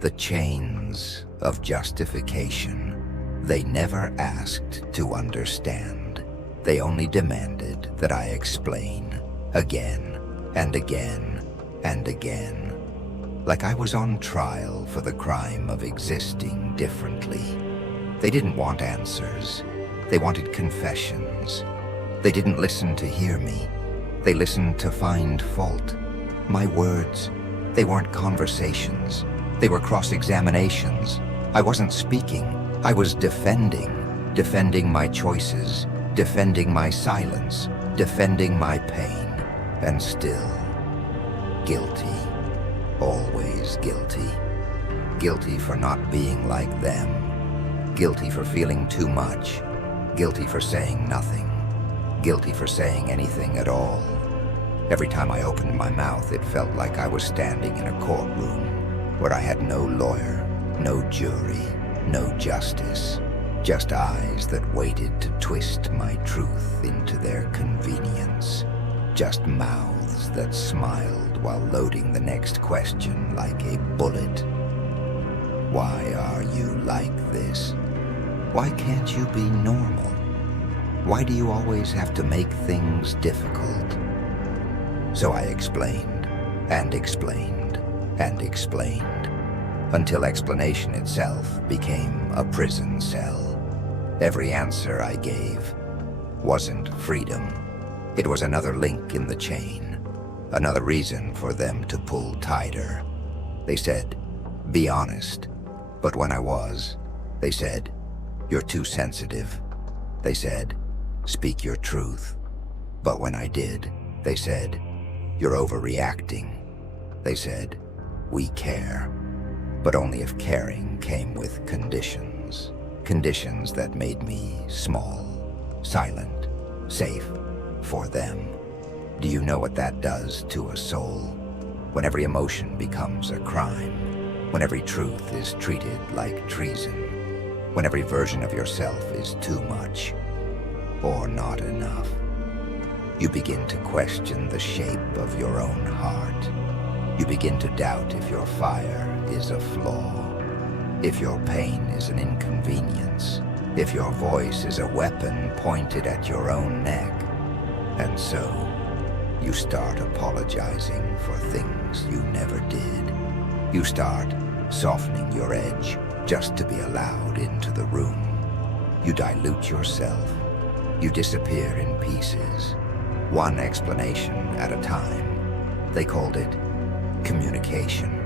The chains of justification. They never asked to understand. They only demanded that I explain again and again and again. Like I was on trial for the crime of existing differently. They didn't want answers. They wanted confessions. They didn't listen to hear me. They listened to find fault. My words, they weren't conversations. They were cross-examinations. I wasn't speaking. I was defending my choices, defending my silence, defending my pain, and still guilty, always guilty. Guilty for not being like them, guilty for feeling too much, guilty for saying nothing, guilty for saying anything at all. Every time I opened my mouth, it felt like I was standing in a courtroom where I had no lawyer, no jury, no justice, just eyes that waited to twist my truth into their convenience, just mouths that smiled while loading the next question like a bullet. Why are you like this? Why can't you be normal? Why do you always have to make things difficult? So I explained, and explained, and explained, until explanation itself became a prison cell. Every answer I gave wasn't freedom. It was another link in the chain, another reason for them to pull tighter. They said, be honest. But when I was, they said, you're too sensitive. They said, speak your truth. But when I did, they said, you're overreacting. They said, we care. But only if caring came with conditions. Conditions that made me small, silent, safe for them. Do you know what that does to a soul? When every emotion becomes a crime, when every truth is treated like treason, when every version of yourself is too much or not enough, you begin to question the shape of your own heart. You begin to doubt if your fire is a flaw, if your pain is an inconvenience, if your voice is a weapon pointed at your own neck. And so, you start apologizing for things you never did. You start softening your edge just to be allowed into the room. You dilute yourself. You disappear in pieces, one explanation at a time. They called it communication.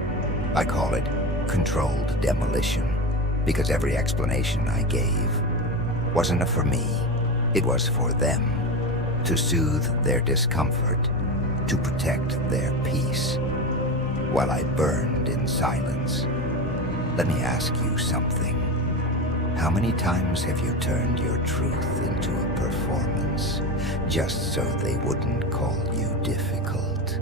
I call it controlled demolition, because every explanation I gave wasn't for me, it was for them, to soothe their discomfort, to protect their peace, while I burned in silence. Let me ask you something. How many times have you turned your truth into a performance, just so they wouldn't call you difficult?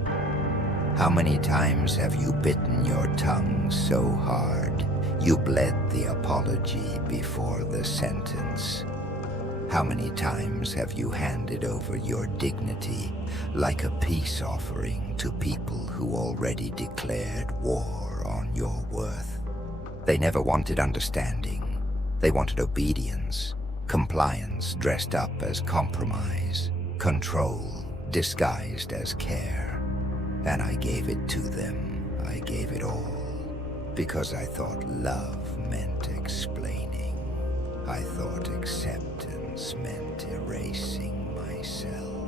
How many times have you bitten your tongue so hard you bled the apology before the sentence? How many times have you handed over your dignity like a peace offering to people who already declared war on your worth? They never wanted understanding. They wanted obedience, compliance dressed up as compromise, control disguised as care. And I gave it to them. I gave it all. Because I thought love meant explaining. I thought acceptance meant erasing myself.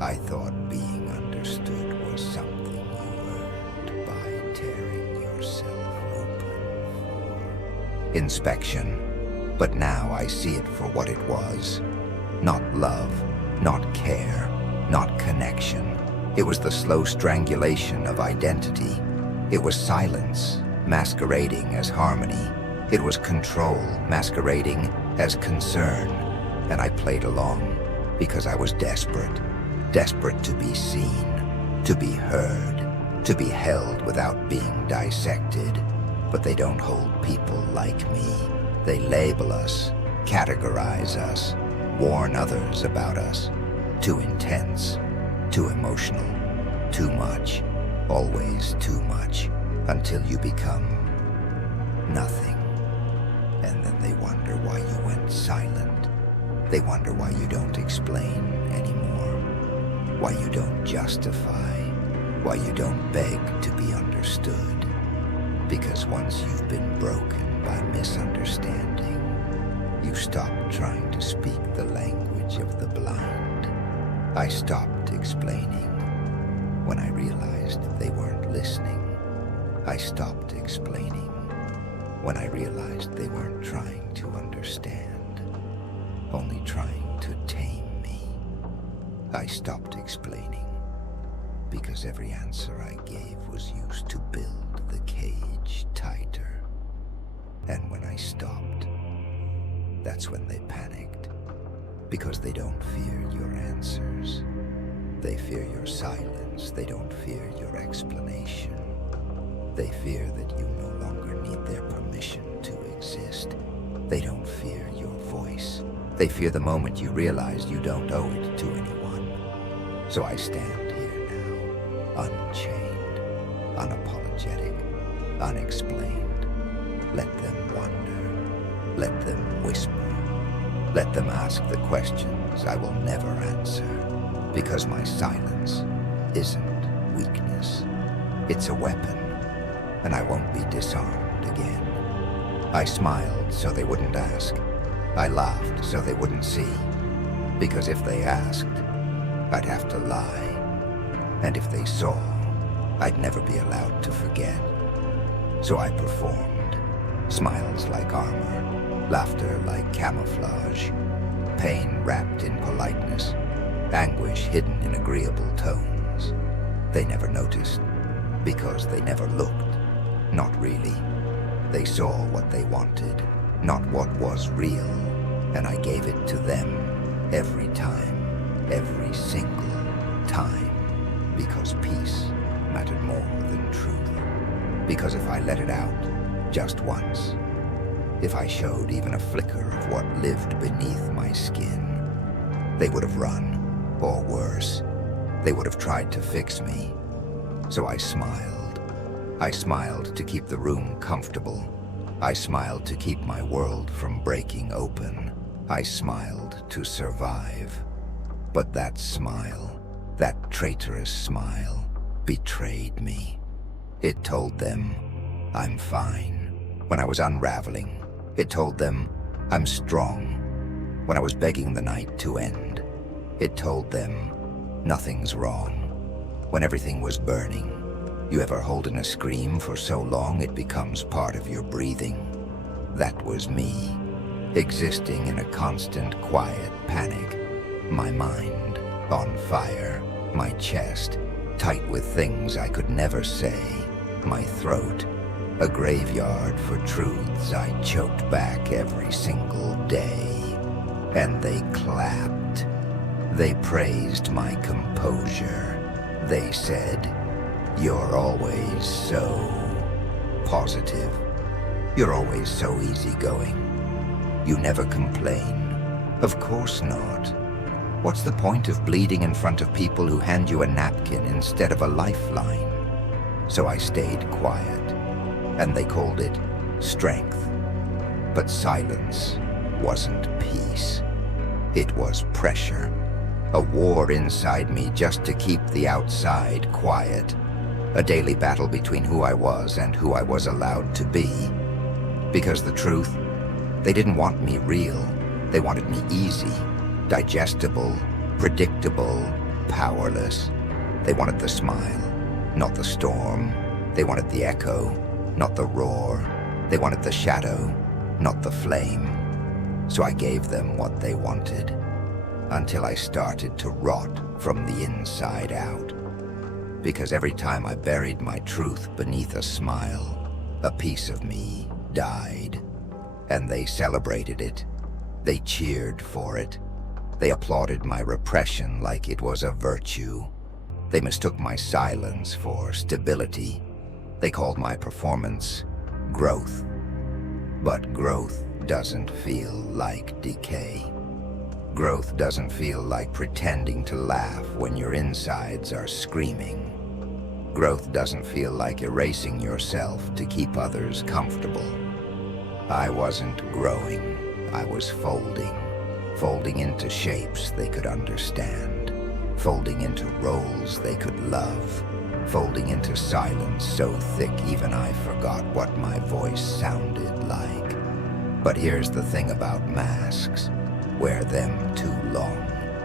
I thought being understood was something you earned by tearing yourself open for inspection. But now I see it for what it was. Not love, not care, not connection. It was the slow strangulation of identity. It was silence masquerading as harmony. It was control masquerading as concern. And I played along because I was desperate. Desperate to be seen, to be heard, to be held without being dissected. But they don't hold people like me. They label us, categorize us, warn others about us. Too intense. Too emotional, too much, always too much. until you become nothing. And then they wonder why you went silent. They wonder why you don't explain anymore, why you don't justify, why you don't beg to be understood. Because once you've been broken by misunderstanding, you stop trying to speak the language of the blind. I stopped explaining when I realized they weren't listening. I stopped explaining when I realized they weren't trying to understand, only trying to tame me. I stopped explaining because every answer I gave was used to build the cage tighter. And when I stopped, that's when they panicked, because they don't fear your answers. They fear your silence. They don't fear your explanation. They fear that you no longer need their permission to exist. They don't fear your voice. They fear the moment you realize you don't owe it to anyone. So I stand here now, unchained, unapologetic, unexplained. Let them wonder. Let them whisper. Let them ask the questions I will never answer, because my silence isn't weakness. It's a weapon, and I won't be disarmed again. I smiled so they wouldn't ask. I laughed so they wouldn't see. Because if they asked, I'd have to lie. And if they saw, I'd never be allowed to forget. So I performed. Smiles like armor, laughter like camouflage, pain wrapped in politeness, anguish hidden in agreeable tones. They never noticed, because they never looked. Not really. They saw what they wanted, not what was real, and I gave it to them every time, every single time, because peace mattered more than truth. Because if I let it out just once, if I showed even a flicker of what lived beneath my skin, they would have run, or worse, they would have tried to fix me. So I smiled. I smiled to keep the room comfortable. I smiled to keep my world from breaking open. I smiled to survive. But that smile, that traitorous smile, betrayed me. It told them, I'm fine. When I was unraveling, it told them, I'm strong. When I was begging the night to end, it told them, nothing's wrong. When everything was burning, you ever hold in a scream for so long it becomes part of your breathing? That was me, existing in a constant quiet panic. My mind on fire, my chest tight with things I could never say, my throat a graveyard for truths I choked back every single day. And they clapped. They praised my composure. They said, you're always so positive. You're always so easygoing. You never complain. Of course not. What's the point of bleeding in front of people who hand you a napkin instead of a lifeline? So I stayed quiet, and they called it strength. But silence wasn't peace. It was pressure. A war inside me just to keep the outside quiet. A daily battle between who I was and who I was allowed to be. Because the truth, they didn't want me real. They wanted me easy, digestible, predictable, powerless. They wanted the smile, not the storm. They wanted the echo, not the roar. They wanted the shadow, not the flame. So I gave them what they wanted, until I started to rot from the inside out. Because every time I buried my truth beneath a smile, a piece of me died. And they celebrated it. They cheered for it. They applauded my repression like it was a virtue. They mistook my silence for stability. They called my performance growth. But growth doesn't feel like decay. Growth doesn't feel like pretending to laugh when your insides are screaming. Growth doesn't feel like erasing yourself to keep others comfortable. I wasn't growing, I was folding. Folding into shapes they could understand. Folding into roles they could love. Folding into silence so thick even I forgot what my voice sounded like. But here's the thing about masks. Wear them too long,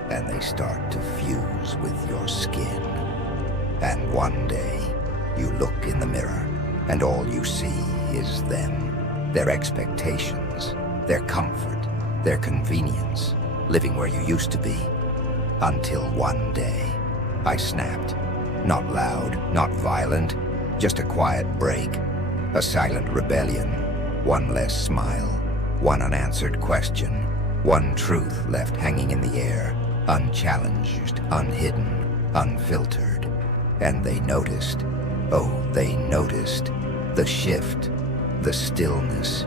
and they start to fuse with your skin. And one day, you look in the mirror, and all you see is them. Their expectations, their comfort, their convenience, living where you used to be. Until one day, I snapped. Not loud, not violent, just a quiet break. A silent rebellion. One less smile, one unanswered question, one truth left hanging in the air, unchallenged, unhidden, unfiltered. And they noticed. Oh, they noticed. The shift, the stillness,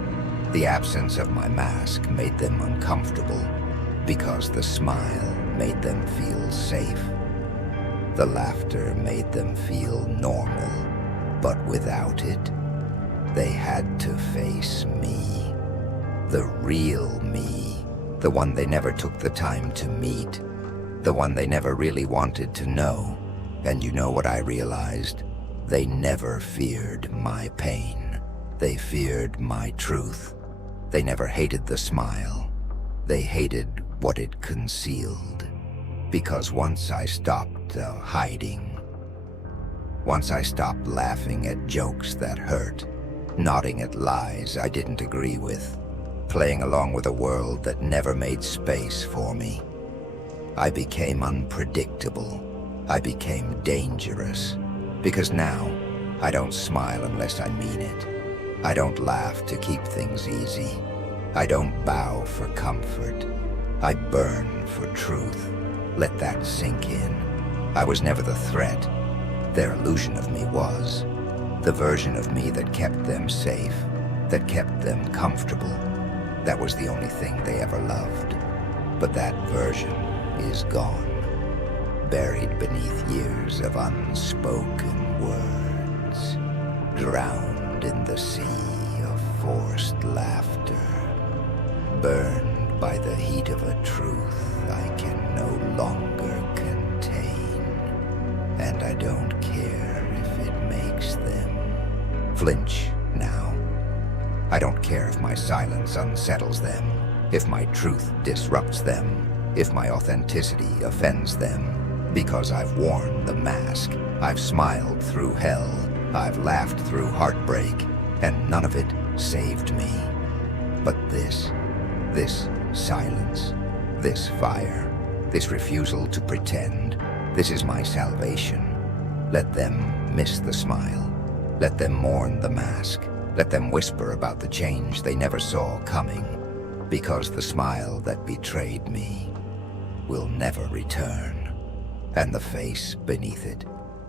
the absence of my mask made them uncomfortable because the smile made them feel safe. The laughter made them feel normal, but without it, they had to face me. The real me, the one they never took the time to meet, the one they never really wanted to know. And you know what I realized? They never feared my pain. They feared my truth. They never hated the smile. They hated what it concealed. Because once I stopped hiding, once I stopped laughing at jokes that hurt, nodding at lies I didn't agree with, playing along with a world that never made space for me, I became unpredictable. I became dangerous. Because now, I don't smile unless I mean it. I don't laugh to keep things easy. I don't bow for comfort. I burn for truth. Let that sink in. I was never the threat. Their illusion of me was. The version of me that kept them safe, that kept them comfortable. That was the only thing they ever loved. But that version is gone, buried beneath years of unspoken words, drowned in the sea of forced laughter, burned by the heat of a truth I can no longer contain. And I don't care if it makes them flinch now. I don't care if my silence unsettles them, if my truth disrupts them, if my authenticity offends them, because I've worn the mask. I've smiled through hell, I've laughed through heartbreak, and none of it saved me. But this silence, this fire, this refusal to pretend, this is my salvation. Let them miss the smile. Let them mourn the mask. Let them whisper about the change they never saw coming, because the smile that betrayed me will never return, and the face beneath it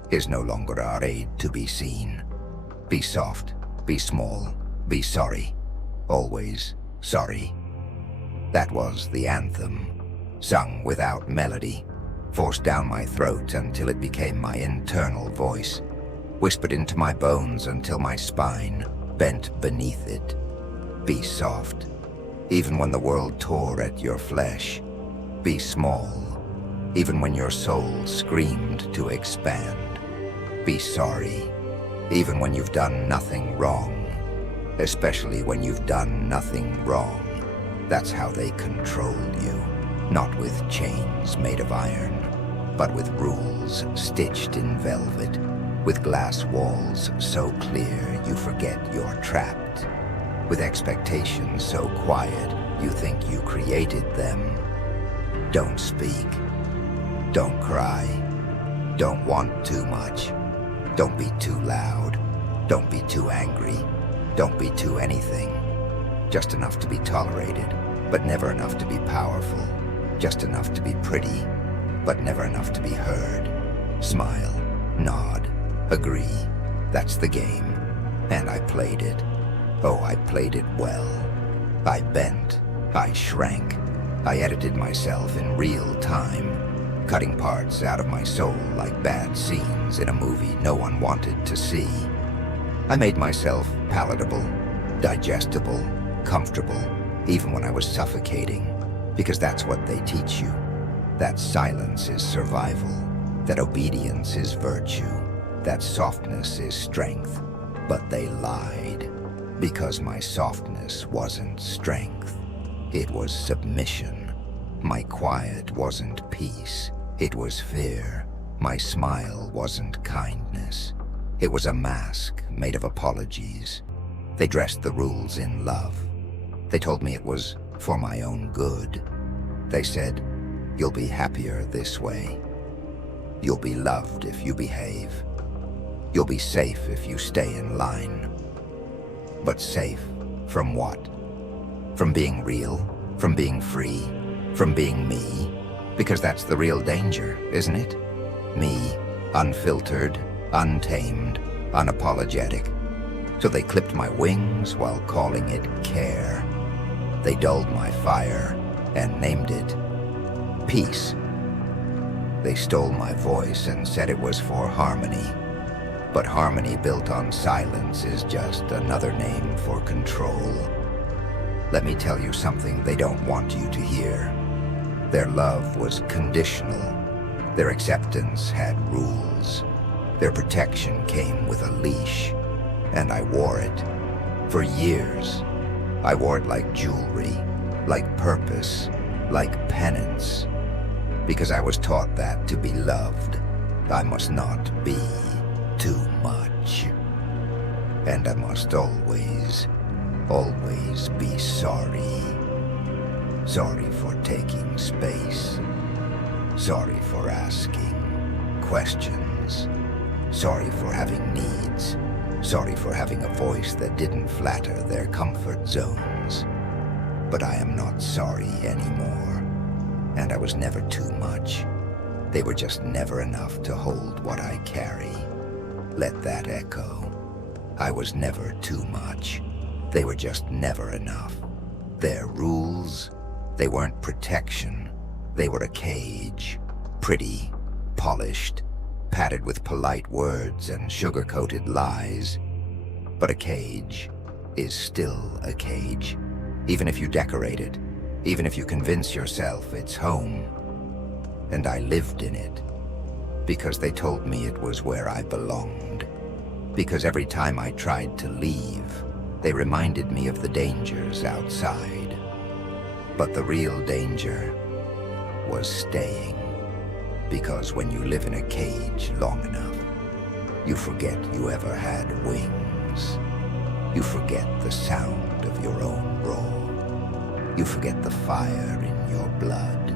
is no longer our aid to be seen. Be soft, be small, be sorry, always sorry. That was the anthem, sung without melody, forced down my throat until it became my internal voice, whispered into my bones until my spine bent beneath it. Be soft, even when the world tore at your flesh. Be small, even when your soul screamed to expand. Be sorry, even when you've done nothing wrong, especially when you've done nothing wrong. That's how they control you, not with chains made of iron, but with rules stitched in velvet, with glass walls so clear you forget you're trapped, with expectations so quiet you think you created them. Don't speak. Don't cry. Don't want too much. Don't be too loud. Don't be too angry. Don't be too anything. Just enough to be tolerated, but never enough to be powerful. Just enough to be pretty, but never enough to be heard. Smile, nod, agree. That's the game. And I played it. Oh, I played it well. I bent. I shrank. I edited myself in real time. cutting parts out of my soul like bad scenes in a movie no one wanted to see. I made myself palatable, digestible, comfortable, even when I was suffocating, because that's what they teach you. That silence is survival, that obedience is virtue, that softness is strength. But they lied, because my softness wasn't strength. It was submission. My quiet wasn't peace. It was fear. My smile wasn't kindness. It was a mask made of apologies. They dressed the rules in love. They told me it was for my own good. They said, "You'll be happier this way. You'll be loved if you behave. You'll be safe if you stay in line." But safe from what? From being real? From being free? From being me? Because that's the real danger, isn't it? Me, unfiltered, untamed, unapologetic. So they clipped my wings while calling it care. They dulled my fire and named it peace. They stole my voice and said it was for harmony. But harmony built on silence is just another name for control. Let me tell you something they don't want you to hear. Their love was conditional. Their acceptance had rules. Their protection came with a leash, and I wore it. For years, I wore it like jewelry, like purpose, like penance. Because I was taught that to be loved, I must not be too much. And I must always be sorry. Sorry for taking space. Sorry for asking questions. Sorry for having needs. Sorry for having a voice that didn't flatter their comfort zones. But I am not sorry anymore. And I was never too much. They were just never enough to hold what I carry. Let that echo. I was never too much. They were just never enough. Their rules, they weren't protection. They were a cage. Pretty, polished, padded with polite words and sugar-coated lies. But a cage is still a cage, even if you decorate it, even if you convince yourself it's home. And I lived in it, because they told me it was where I belonged. Because every time I tried to leave, they reminded me of the dangers outside. But the real danger was staying. Because when you live in a cage long enough, you forget you ever had wings. You forget the sound of your own roar. You forget the fire in your blood.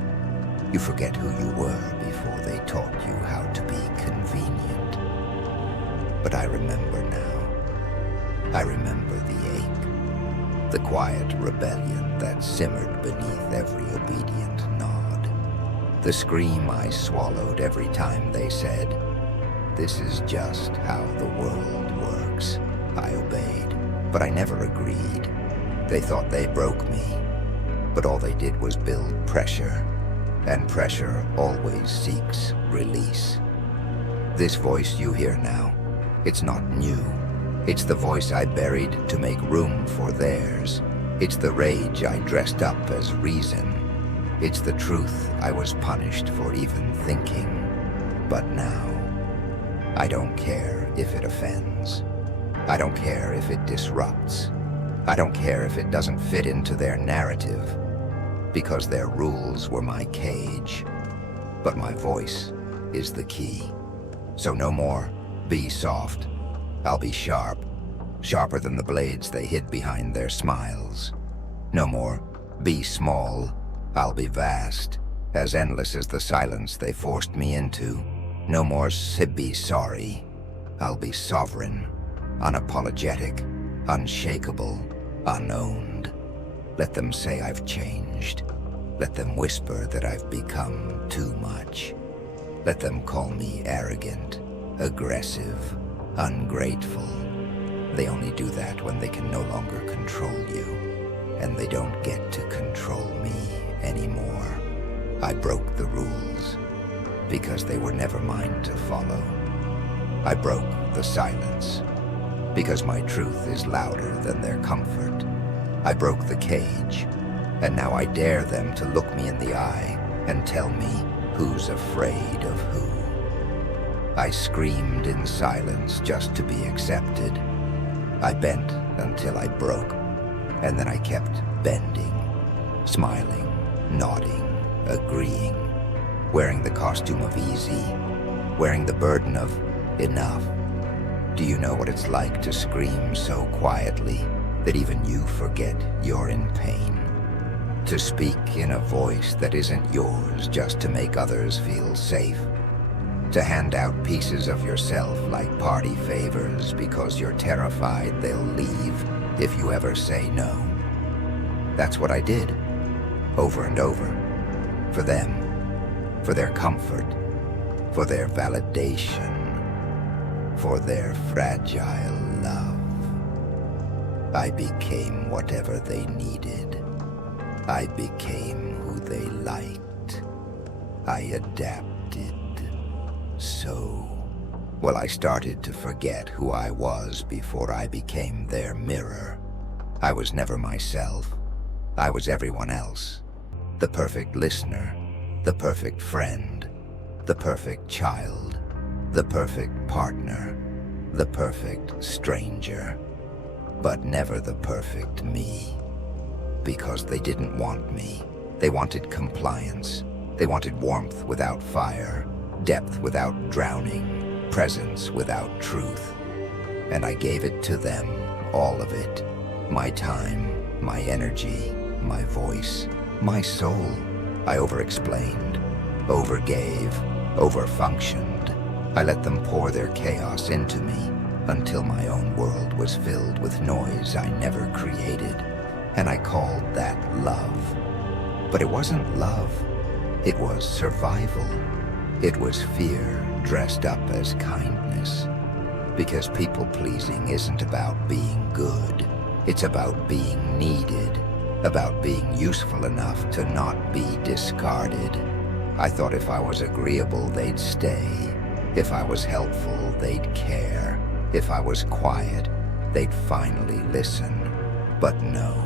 You forget who you were before they taught you how to be convenient. But I remember now. I remember the ache, the quiet rebellion that simmered beneath every obedient nod. The scream I swallowed every time they said, "This is just how the world works." I obeyed, but I never agreed. They thought they broke me, but all they did was build pressure, and pressure always seeks release. This voice you hear now, it's not new. It's the voice I buried to make room for theirs. It's the rage I dressed up as reason. It's the truth I was punished for even thinking. But now, I don't care if it offends. I don't care if it disrupts. I don't care if it doesn't fit into their narrative, because their rules were my cage. But my voice is the key. So no more, be soft. I'll be sharp, sharper than the blades they hid behind their smiles. No more, be small. I'll be vast, as endless as the silence they forced me into. No more be sorry. I'll be sovereign, unapologetic, unshakable, unowned. Let them say I've changed. Let them whisper that I've become too much. Let them call me arrogant, aggressive, ungrateful. They only do that when they can no longer control you, and they don't get to control me anymore. I broke the rules. because they were never mine to follow. I broke the silence because my truth is louder than their comfort. I broke the cage, and now I dare them to look me in the eye and tell me who's afraid of who. I screamed in silence just to be accepted. I bent until I broke, and then I kept bending, smiling, nodding, agreeing, wearing the costume of easy, wearing the burden of enough. Do you know what it's like to scream so quietly that even you forget you're in pain? To speak in a voice that isn't yours just to make others feel safe? To hand out pieces of yourself like party favors because you're terrified they'll leave if you ever say no? That's what I did, over and over, for them, for their comfort, for their validation, for their fragile love. I became whatever they needed. I became who they liked. I adapted. Well, I started to forget who I was before I became their mirror. I was never myself. I was everyone else. The perfect listener, the perfect friend, the perfect child, the perfect partner, the perfect stranger, but never the perfect me. Because they didn't want me. They wanted compliance. They wanted warmth without fire, depth without drowning, presence without truth. And I gave it to them, all of it. My time, my energy, my voice, my soul. I over-explained, over-gave, over-functioned. I let them pour their chaos into me until my own world was filled with noise I never created. And I called that love. But it wasn't love. It was survival. It was fear dressed up as kindness. Because people-pleasing isn't about being good. It's about being needed, about being useful enough to not be discarded. I thought if I was agreeable, they'd stay. If I was helpful, they'd care. If I was quiet, they'd finally listen. But no.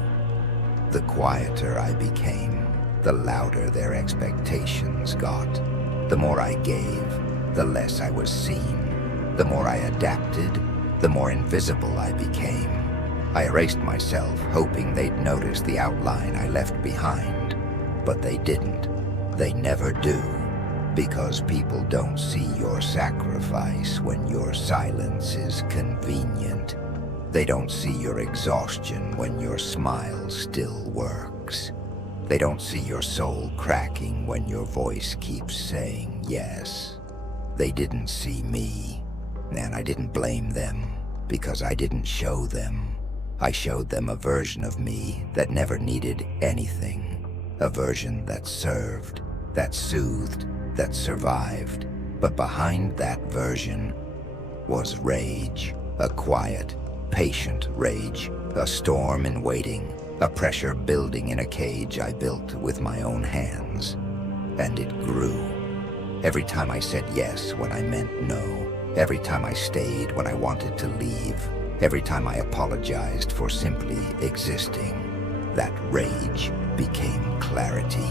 The quieter I became, the louder their expectations got. The more I gave, the less I was seen. The more I adapted, the more invisible I became. I erased myself, hoping they'd notice the outline I left behind. But they didn't. They never do. Because people don't see your sacrifice when your silence is convenient. They don't see your exhaustion when your smile still works. They don't see your soul cracking when your voice keeps saying yes. They didn't see me, and I didn't blame them, because I didn't show them. I showed them a version of me that never needed anything. A version that served, that soothed, that survived. But behind that version was rage, a quiet, patient rage, a storm in waiting, a pressure building in a cage I built with my own hands. And it grew. Every time I said yes when I meant no, every time I stayed when I wanted to leave, every time I apologized for simply existing, that rage became clarity.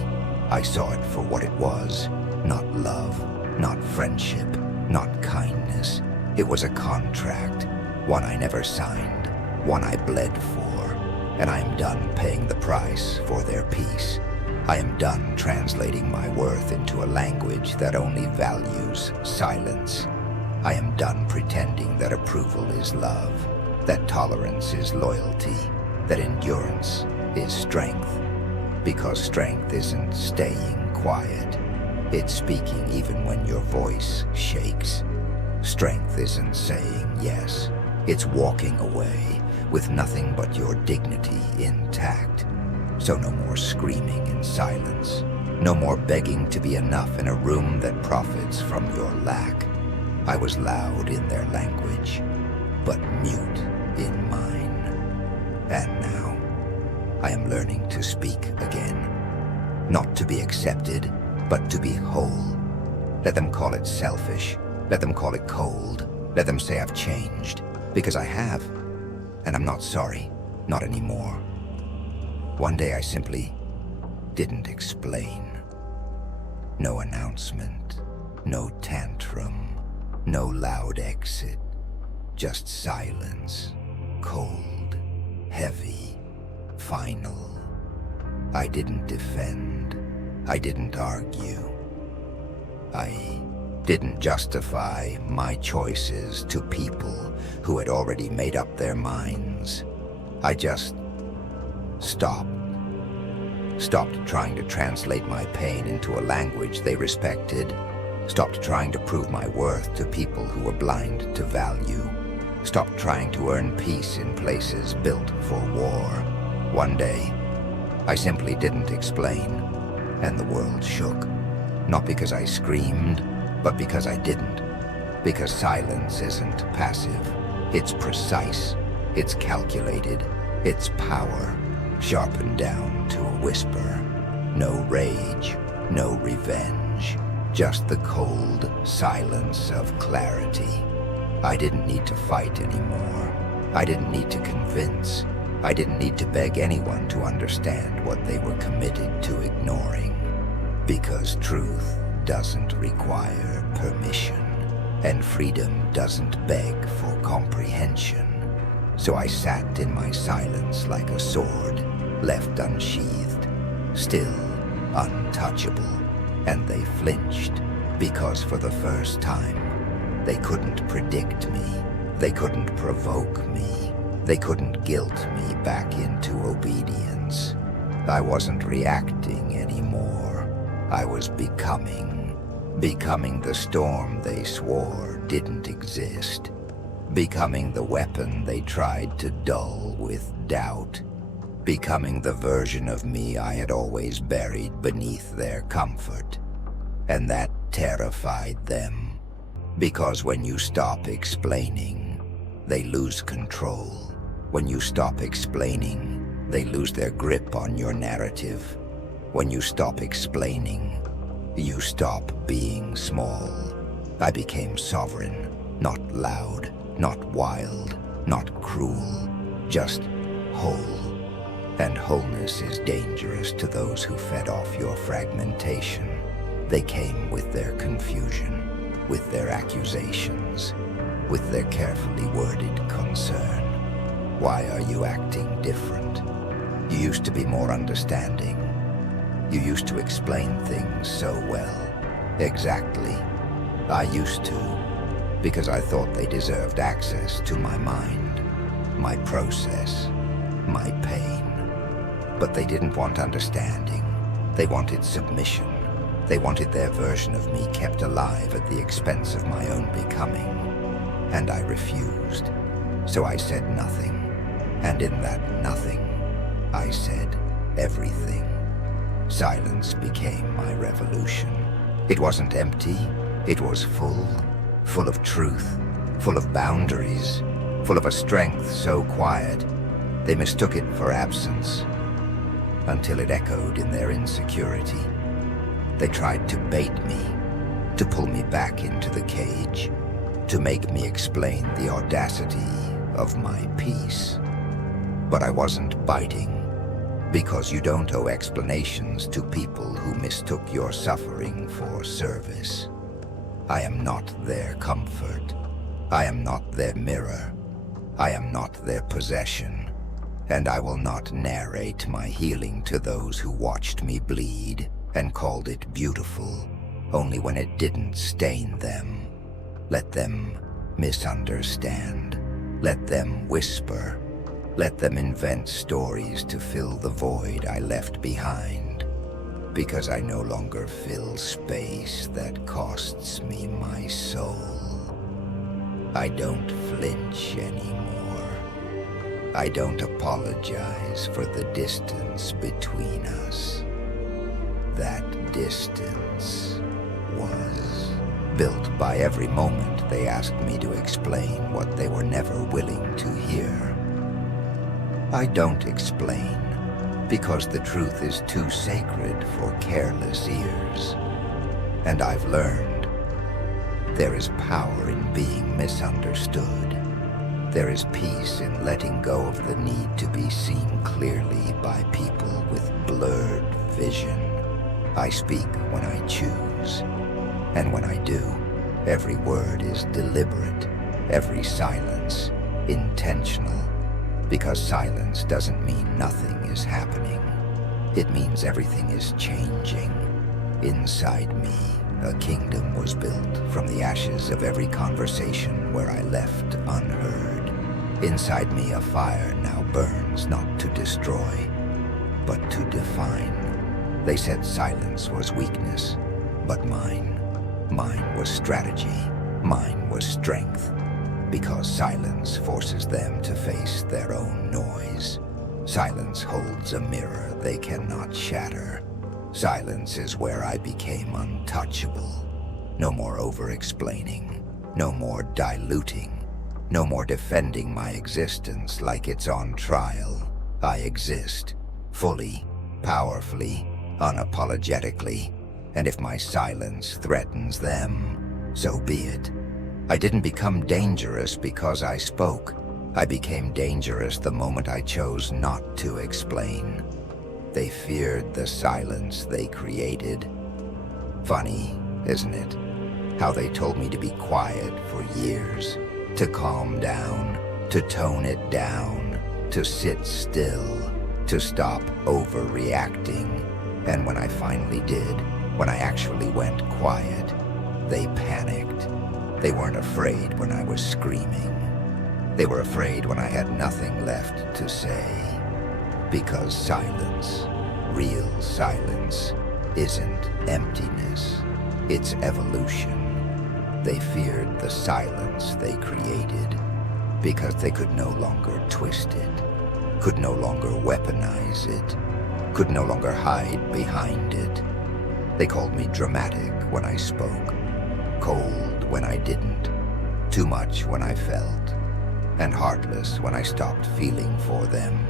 I saw it for what it was, not love, not friendship, not kindness. It was a contract. One I never signed, one I bled for, and I am done paying the price for their peace. I am done translating my worth into a language that only values silence. I am done pretending that approval is love, that tolerance is loyalty, that endurance is strength. Because strength isn't staying quiet, it's speaking even when your voice shakes. Strength isn't saying yes. It's walking away with nothing but your dignity intact. So no more screaming in silence. No more begging to be enough in a room that profits from your lack. I was loud in their language, but mute in mine. And now, I am learning to speak again. Not to be accepted, but to be whole. Let them call it selfish. Let them call it cold. Let them say I've changed. Because I have. And I'm not sorry. Not anymore. One day I simply didn't explain. No announcement. No tantrum. No loud exit. Just silence. Cold. Heavy. Final. I didn't defend. I didn't argue. I didn't justify my choices to people who had already made up their minds. I just stopped. Stopped trying to translate my pain into a language they respected. Stopped trying to prove my worth to people who were blind to value. Stopped trying to earn peace in places built for war. One day, I simply didn't explain, and the world shook. Not because I screamed, but because I didn't. Because silence isn't passive. It's precise. It's calculated. It's power, sharpened down to a whisper. No rage, no revenge. Just the cold silence of clarity. I didn't need to fight anymore. I didn't need to convince. I didn't need to beg anyone to understand what they were committed to ignoring. Because truth doesn't require permission, and freedom doesn't beg for comprehension. So I sat in my silence like a sword, left unsheathed, still untouchable, and they flinched, because for the first time, they couldn't predict me, they couldn't provoke me, they couldn't guilt me back into obedience. I wasn't reacting anymore. I was becoming the storm they swore didn't exist, becoming the weapon they tried to dull with doubt, becoming the version of me I had always buried beneath their comfort. And that terrified them, because when you stop explaining, they lose control. When you stop explaining, they lose their grip on your narrative. When you stop explaining, you stop being small. I became sovereign, not loud, not wild, not cruel, just whole. And wholeness is dangerous to those who fed off your fragmentation. They came with their confusion, with their accusations, with their carefully worded concern. Why are you acting different? You used to be more understanding. You used to explain things so well. Exactly. I used to, because I thought they deserved access to my mind, my process, my pain. But they didn't want understanding. They wanted submission. They wanted their version of me kept alive at the expense of my own becoming. And I refused. So I said nothing. And in that nothing, I said everything. Silence became my revolution. It wasn't empty. It was full of truth, full of boundaries, full of a strength so quiet, they mistook it for absence, until it echoed in their insecurity. They tried to bait me, to pull me back into the cage, to make me explain the audacity of my peace. But I wasn't biting, because you don't owe explanations to people who mistook your suffering for service. I am not their comfort. I am not their mirror. I am not their possession. And I will not narrate my healing to those who watched me bleed and called it beautiful, only when it didn't stain them. Let them misunderstand. Let them whisper. Let them invent stories to fill the void I left behind, because I no longer fill space that costs me my soul. I don't flinch anymore. I don't apologize for the distance between us. That distance was built by every moment they asked me to explain what they were never willing to hear. I don't explain, because the truth is too sacred for careless ears. And I've learned There is power in being misunderstood. There is peace in letting go of the need to be seen clearly by people with blurred vision. I speak when I choose, and when I do, every word is deliberate, every silence intentional, because silence doesn't mean nothing is happening. It means everything is changing. Inside me, a kingdom was built from the ashes of every conversation where I left unheard. Inside me, a fire now burns not to destroy, but to define. They said silence was weakness, but mine was strategy, mine was strength, because silence forces them to face their own noise. Silence holds a mirror they cannot shatter. Silence is where I became untouchable. No more over-explaining, no more diluting, no more defending my existence like it's on trial. I exist, fully, powerfully, unapologetically, and if my silence threatens them, so be it. I didn't become dangerous because I spoke. I became dangerous the moment I chose not to explain. They feared the silence they created. Funny, isn't it? How they told me to be quiet for years, to calm down, to tone it down, to sit still, to stop overreacting. And when I finally did, when I actually went quiet, they panicked. They weren't afraid when I was screaming. They were afraid when I had nothing left to say. Because silence, real silence, isn't emptiness, it's evolution. They feared the silence they created because they could no longer twist it, could no longer weaponize it, could no longer hide behind it. They called me dramatic when I spoke, cold when I didn't, too much when I felt, and heartless when I stopped feeling for them.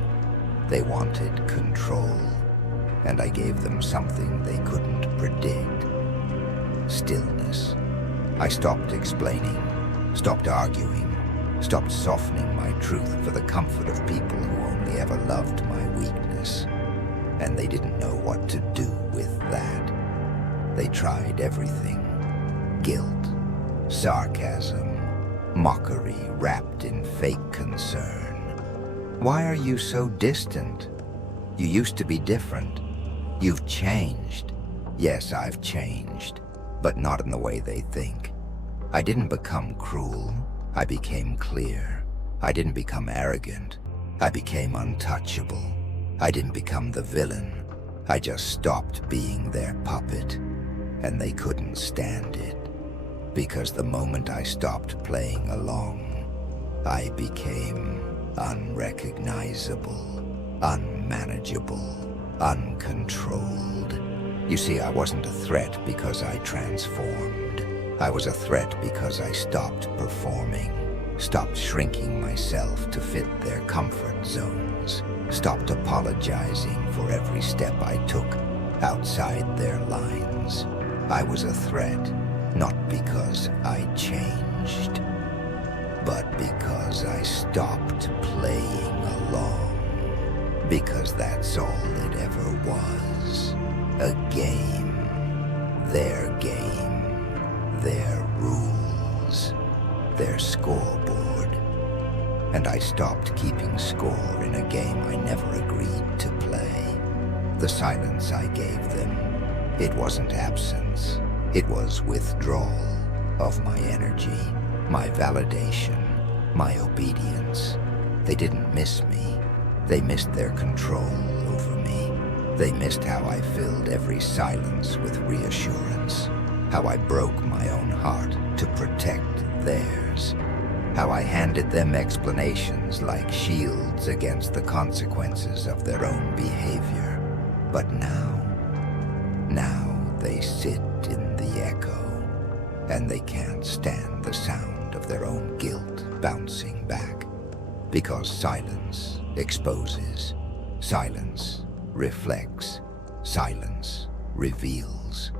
They wanted control, and I gave them something they couldn't predict. Stillness. I stopped explaining, stopped arguing, stopped softening my truth for the comfort of people who only ever loved my weakness. And they didn't know what to do with that. They tried everything. Guilt, sarcasm, mockery wrapped in fake concern. Why are you so distant? You used to be different. You've changed. Yes, I've changed, but not in the way they think. I didn't become cruel. I became clear. I didn't become arrogant. I became untouchable. I didn't become the villain. I just stopped being their puppet, and they couldn't stand it. Because the moment I stopped playing along, I became unrecognizable, unmanageable, uncontrolled. You see, I wasn't a threat because I transformed. I was a threat because I stopped performing, stopped shrinking myself to fit their comfort zones, stopped apologizing for every step I took outside their lines. I was a threat, not because I changed, but because I stopped playing along. Because that's all it ever was. A game. Their game. Their rules. Their scoreboard. And I stopped keeping score in a game I never agreed to play. The silence I gave them, it wasn't absence. It was withdrawal of my energy, my validation, my obedience. They didn't miss me. They missed their control over me. They missed how I filled every silence with reassurance, how I broke my own heart to protect theirs, how I handed them explanations like shields against the consequences of their own behavior. But now they sit in the echo, and they can't stand the sound of their own guilt bouncing back. Because silence exposes, silence reflects, silence reveals.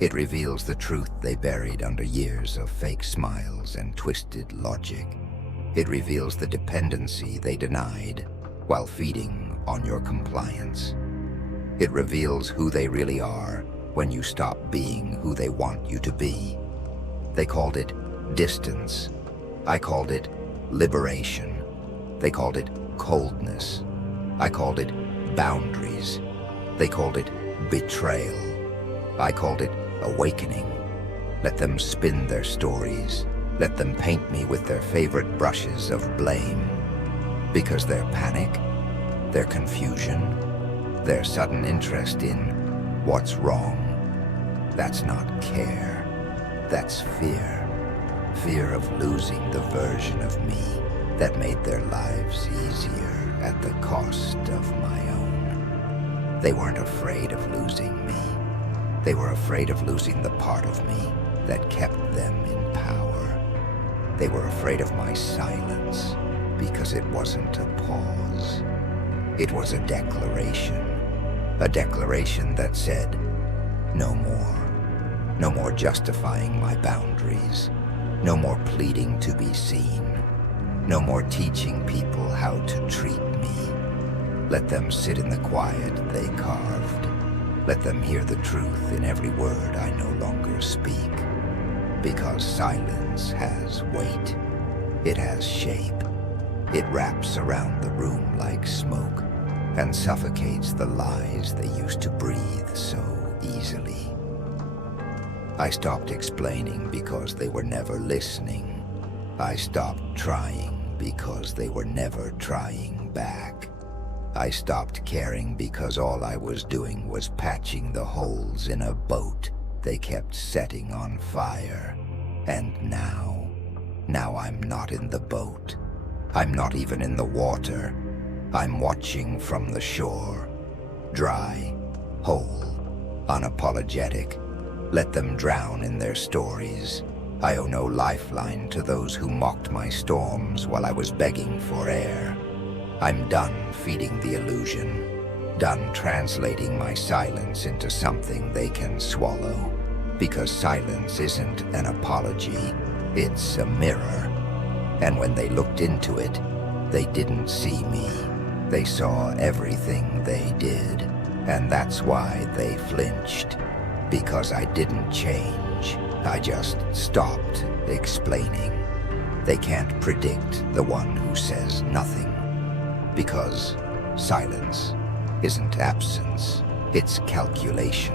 It reveals the truth they buried under years of fake smiles and twisted logic. It reveals the dependency they denied while feeding on your compliance. It reveals who they really are when you stop being who they want you to be. They called it distance. I called it liberation. They called it coldness. I called it boundaries. They called it betrayal. I called it awakening. Let them spin their stories. Let them paint me with their favorite brushes of blame. Because their panic, their confusion, their sudden interest in what's wrong, that's not care. That's fear. Fear of losing the version of me that made their lives easier at the cost of my own. They weren't afraid of losing me. They were afraid of losing the part of me that kept them in power. They were afraid of my silence because it wasn't a pause. It was a declaration that said, no more. No more justifying my boundaries. No more pleading to be seen. No more teaching people how to treat me. Let them sit in the quiet they carved. Let them hear the truth in every word I no longer speak. Because silence has weight. It has shape. It wraps around the room like smoke and suffocates the lies they used to breathe so easily. I stopped explaining because they were never listening. I stopped trying because they were never trying back. I stopped caring because all I was doing was patching the holes in a boat they kept setting on fire. And now I'm not in the boat. I'm not even in the water. I'm watching from the shore. Dry, whole, unapologetic. Let them drown in their stories. I owe no lifeline to those who mocked my storms while I was begging for air. I'm done feeding the illusion, done translating my silence into something they can swallow. Because silence isn't an apology, it's a mirror. And when they looked into it, they didn't see me. They saw everything they did, and that's why they flinched. Because I didn't change, I just stopped explaining. They can't predict the one who says nothing. Because silence isn't absence, it's calculation.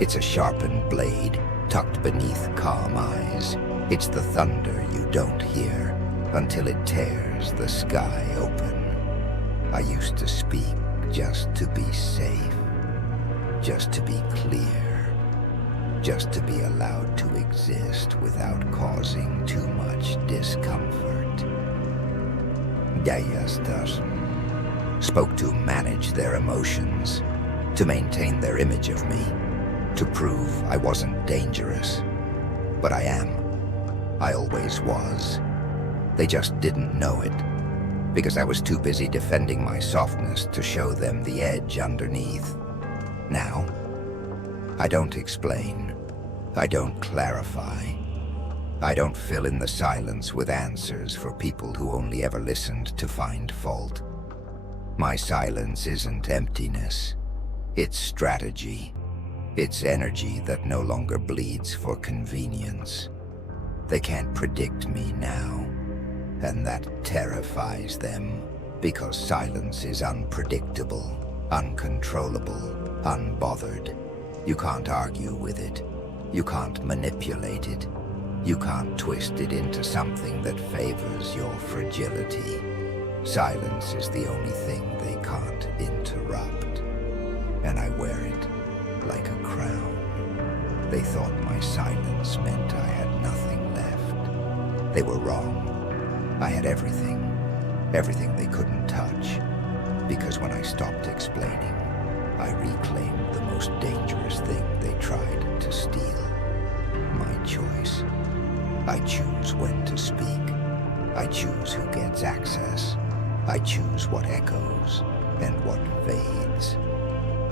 It's a sharpened blade tucked beneath calm eyes. It's the thunder you don't hear until it tears the sky open. I used to speak just to be safe, just to be clear. Just to be allowed to exist without causing too much discomfort. Gaiustas spoke to manage their emotions, to maintain their image of me, to prove I wasn't dangerous. But I am. I always was. They just didn't know it, because I was too busy defending my softness to show them the edge underneath. Now, I don't explain. I don't clarify. I don't fill in the silence with answers for people who only ever listened to find fault. My silence isn't emptiness. It's strategy. It's energy that no longer bleeds for convenience. They can't predict me now, and that terrifies them, because silence is unpredictable, uncontrollable, unbothered. You can't argue with it. You can't manipulate it. You can't twist it into something that favors your fragility. Silence is the only thing they can't interrupt. And I wear it like a crown. They thought my silence meant I had nothing left. They were wrong. I had everything. Everything they couldn't touch. Because when I stopped explaining, I reclaimed the most dangerous thing they tried to steal. My choice. I choose when to speak. I choose who gets access. I choose what echoes and what fades.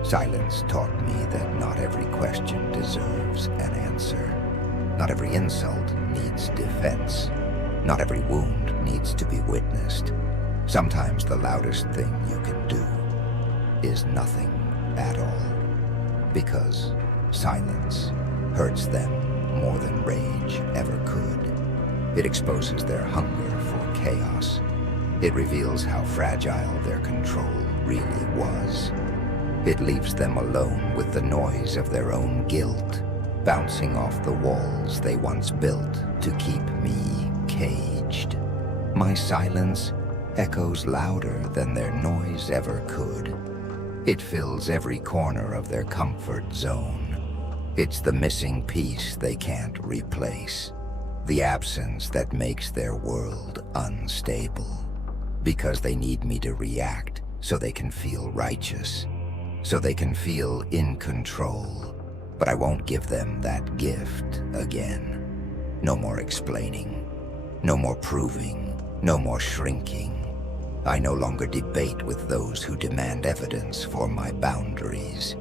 Silence taught me that not every question deserves an answer. Not every insult needs defense. Not every wound needs to be witnessed. Sometimes the loudest thing you can do is nothing at all. Because silence hurts them more than rage ever could. It exposes their hunger for chaos. It reveals how fragile their control really was. It leaves them alone with the noise of their own guilt, bouncing off the walls they once built to keep me caged. My silence echoes louder than their noise ever could. It fills every corner of their comfort zone. It's the missing piece they can't replace, the absence that makes their world unstable. Because they need me to react so they can feel righteous, so they can feel in control. But I won't give them that gift again. No more explaining, no more proving, no more shrinking. I no longer debate with those who demand evidence for my boundaries.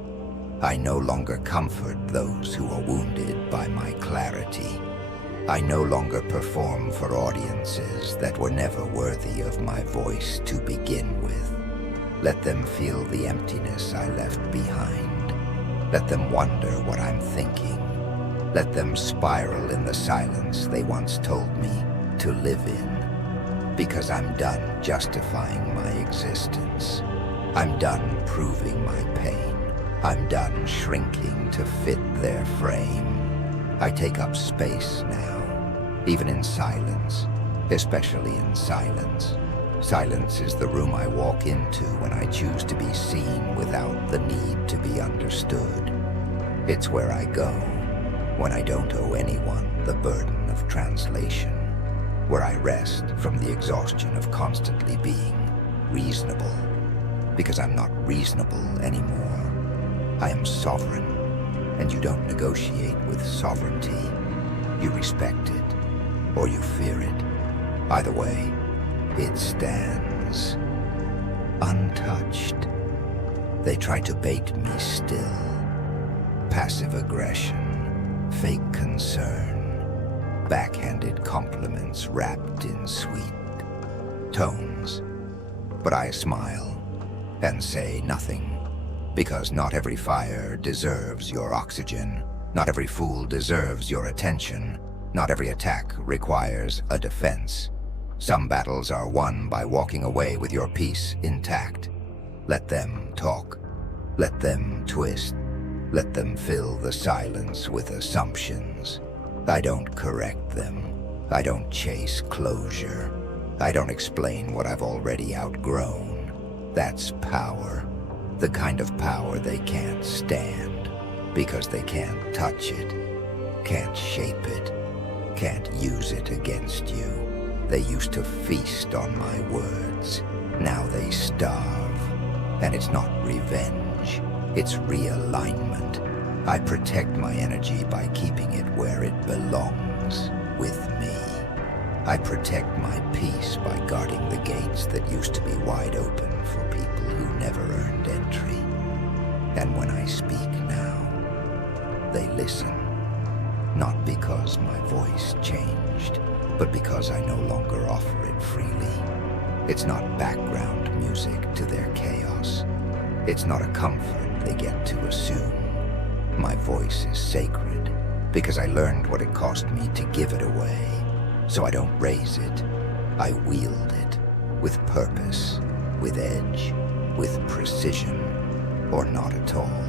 I no longer comfort those who are wounded by my clarity. I no longer perform for audiences that were never worthy of my voice to begin with. Let them feel the emptiness I left behind. Let them wonder what I'm thinking. Let them spiral in the silence they once told me to live in. Because I'm done justifying my existence. I'm done proving my pain. I'm done shrinking to fit their frame. I take up space now, even in silence, especially in silence. Silence is the room I walk into when I choose to be seen without the need to be understood. It's where I go when I don't owe anyone the burden of translation, where I rest from the exhaustion of constantly being reasonable, because I'm not reasonable anymore. I am sovereign, and you don't negotiate with sovereignty. You respect it, or you fear it. Either way, it stands untouched. They try to bait me still. Passive aggression, fake concern, backhanded compliments wrapped in sweet tones. But I smile and say nothing, because not every fire deserves your oxygen. Not every fool deserves your attention. Not every attack requires a defense. Some battles are won by walking away with your peace intact. Let them talk. Let them twist. Let them fill the silence with assumptions. I don't correct them. I don't chase closure. I don't explain what I've already outgrown. That's power. The kind of power they can't stand, because they can't touch it, can't shape it, can't use it against you. They used to feast on my words. Now they starve. And it's not revenge. It's realignment. I protect my energy by keeping it where it belongs, with me. I protect my peace by guarding the gates that used to be wide open for people who never earned entry. And when I speak now, they listen. Not because my voice changed, but because I no longer offer it freely. It's not background music to their chaos. It's not a comfort they get to assume. My voice is sacred because I learned what it cost me to give it away. So I don't raise it, I wield it with purpose, with edge, with precision, or not at all.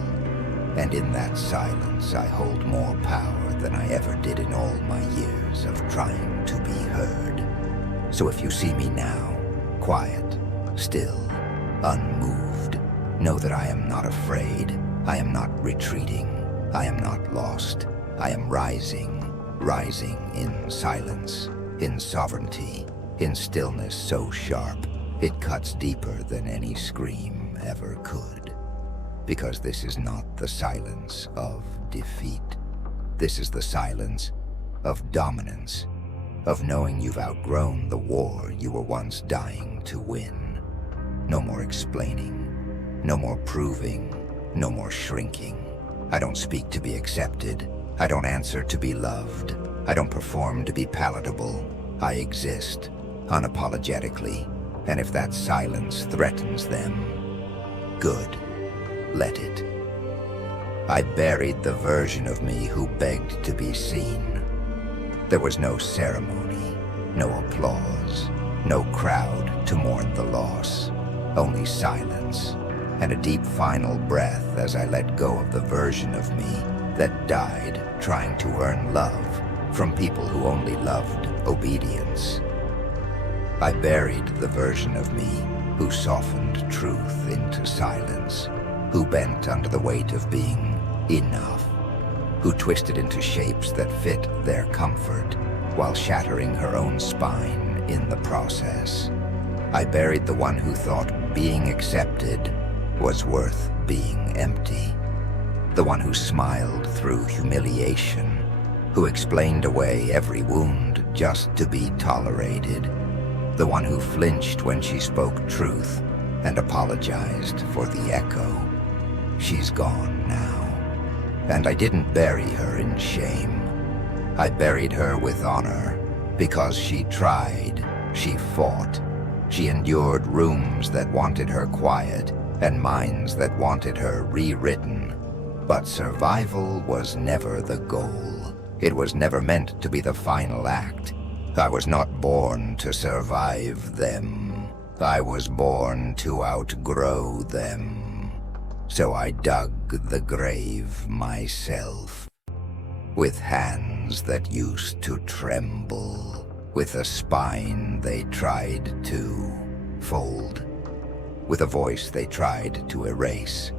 And in that silence, I hold more power than I ever did in all my years of trying to be heard. So if you see me now, quiet, still, unmoved, know that I am not afraid. I am not retreating. I am not lost. I am rising in silence, in sovereignty, in stillness so sharp it cuts deeper than any scream ever could. Because this is not the silence of defeat. This is the silence of dominance, of knowing you've outgrown the war you were once dying to win. No more explaining, no more proving, No more shrinking. I don't speak to be accepted. I don't answer to be loved. I don't perform to be palatable. I exist, unapologetically. And if that silence threatens them, good, let it. I buried the version of me who begged to be seen. There was no ceremony, no applause, no crowd to mourn the loss, only silence and a deep final breath as I let go of the version of me that died trying to earn love from people who only loved obedience. I buried the version of me who softened truth into silence, who bent under the weight of being enough, who twisted into shapes that fit their comfort while shattering her own spine in the process. I buried the one who thought being accepted was worth being empty, the one who smiled through humiliation, who explained away every wound just to be tolerated, the one who flinched when she spoke truth and apologized for the echo. She's gone now. And I didn't bury her in shame. I buried her with honor because she tried, she fought. She endured rooms that wanted her quiet and minds that wanted her rewritten. But survival was never the goal. It was never meant to be the final act. I was not born to survive them. I was born to outgrow them. So I dug the grave myself, with hands that used to tremble, with a spine they tried to fold, with a voice they tried to erase.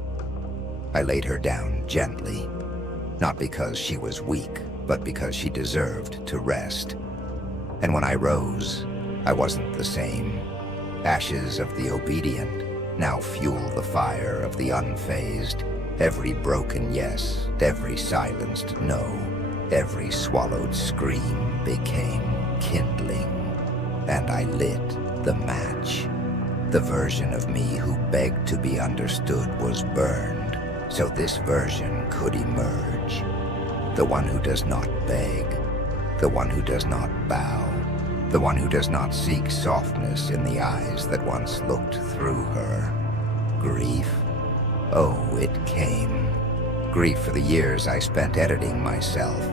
I laid her down gently, not because she was weak, but because she deserved to rest. And when I rose, I wasn't the same. Ashes of the obedient now fuel the fire of the unfazed. Every broken yes, every silenced no, every swallowed scream became kindling. And I lit the match. The version of me who begged to be understood was burned, so this version could emerge. The one who does not beg, the one who does not bow, the one who does not seek softness in the eyes that once looked through her. Grief? Oh, it came. Grief for the years I spent editing myself,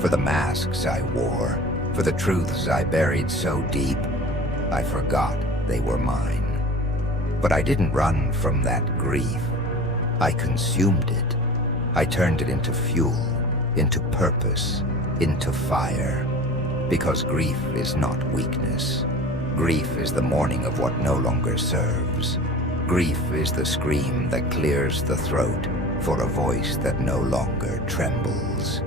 for the masks I wore, for the truths I buried so deep, I forgot they were mine. But I didn't run from that grief. I consumed it. I turned it into fuel, into purpose, into fire. Because grief is not weakness. Grief is the mourning of what no longer serves. Grief is the scream that clears the throat for a voice that no longer trembles.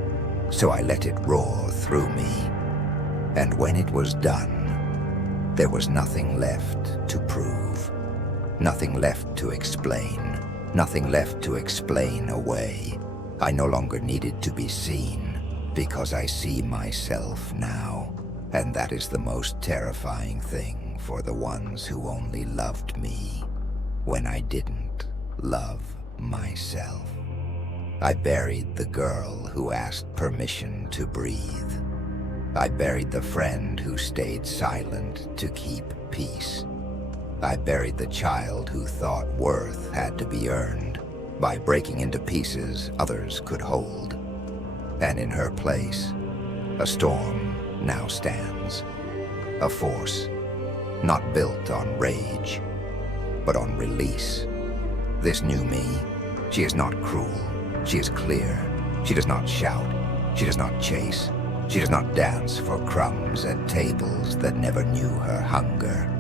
So I let it roar through me. And when it was done, there was nothing left to prove. Nothing left to explain. Nothing left to explain away. I no longer needed to be seen. Because I see myself now, and that is the most terrifying thing for the ones who only loved me when I didn't love myself. I buried the girl who asked permission to breathe. I buried the friend who stayed silent to keep peace. I buried the child who thought worth had to be earned by breaking into pieces others could hold. And in her place, a storm now stands. A force, not built on rage, but on release. This new me, she is not cruel, she is clear. She does not shout, she does not chase, she does not dance for crumbs at tables that never knew her hunger.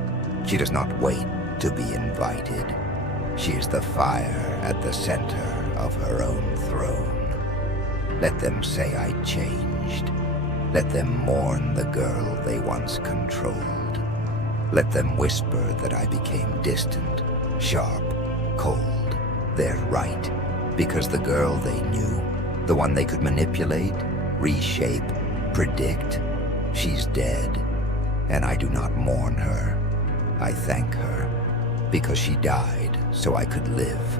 She does not wait to be invited. She is the fire at the center of her own throne. Let them say I changed. Let them mourn the girl they once controlled. Let them whisper that I became distant, sharp, cold. They're right, because the girl they knew, the one they could manipulate, reshape, predict, she's dead. And I do not mourn her. I thank her, because she died so I could live.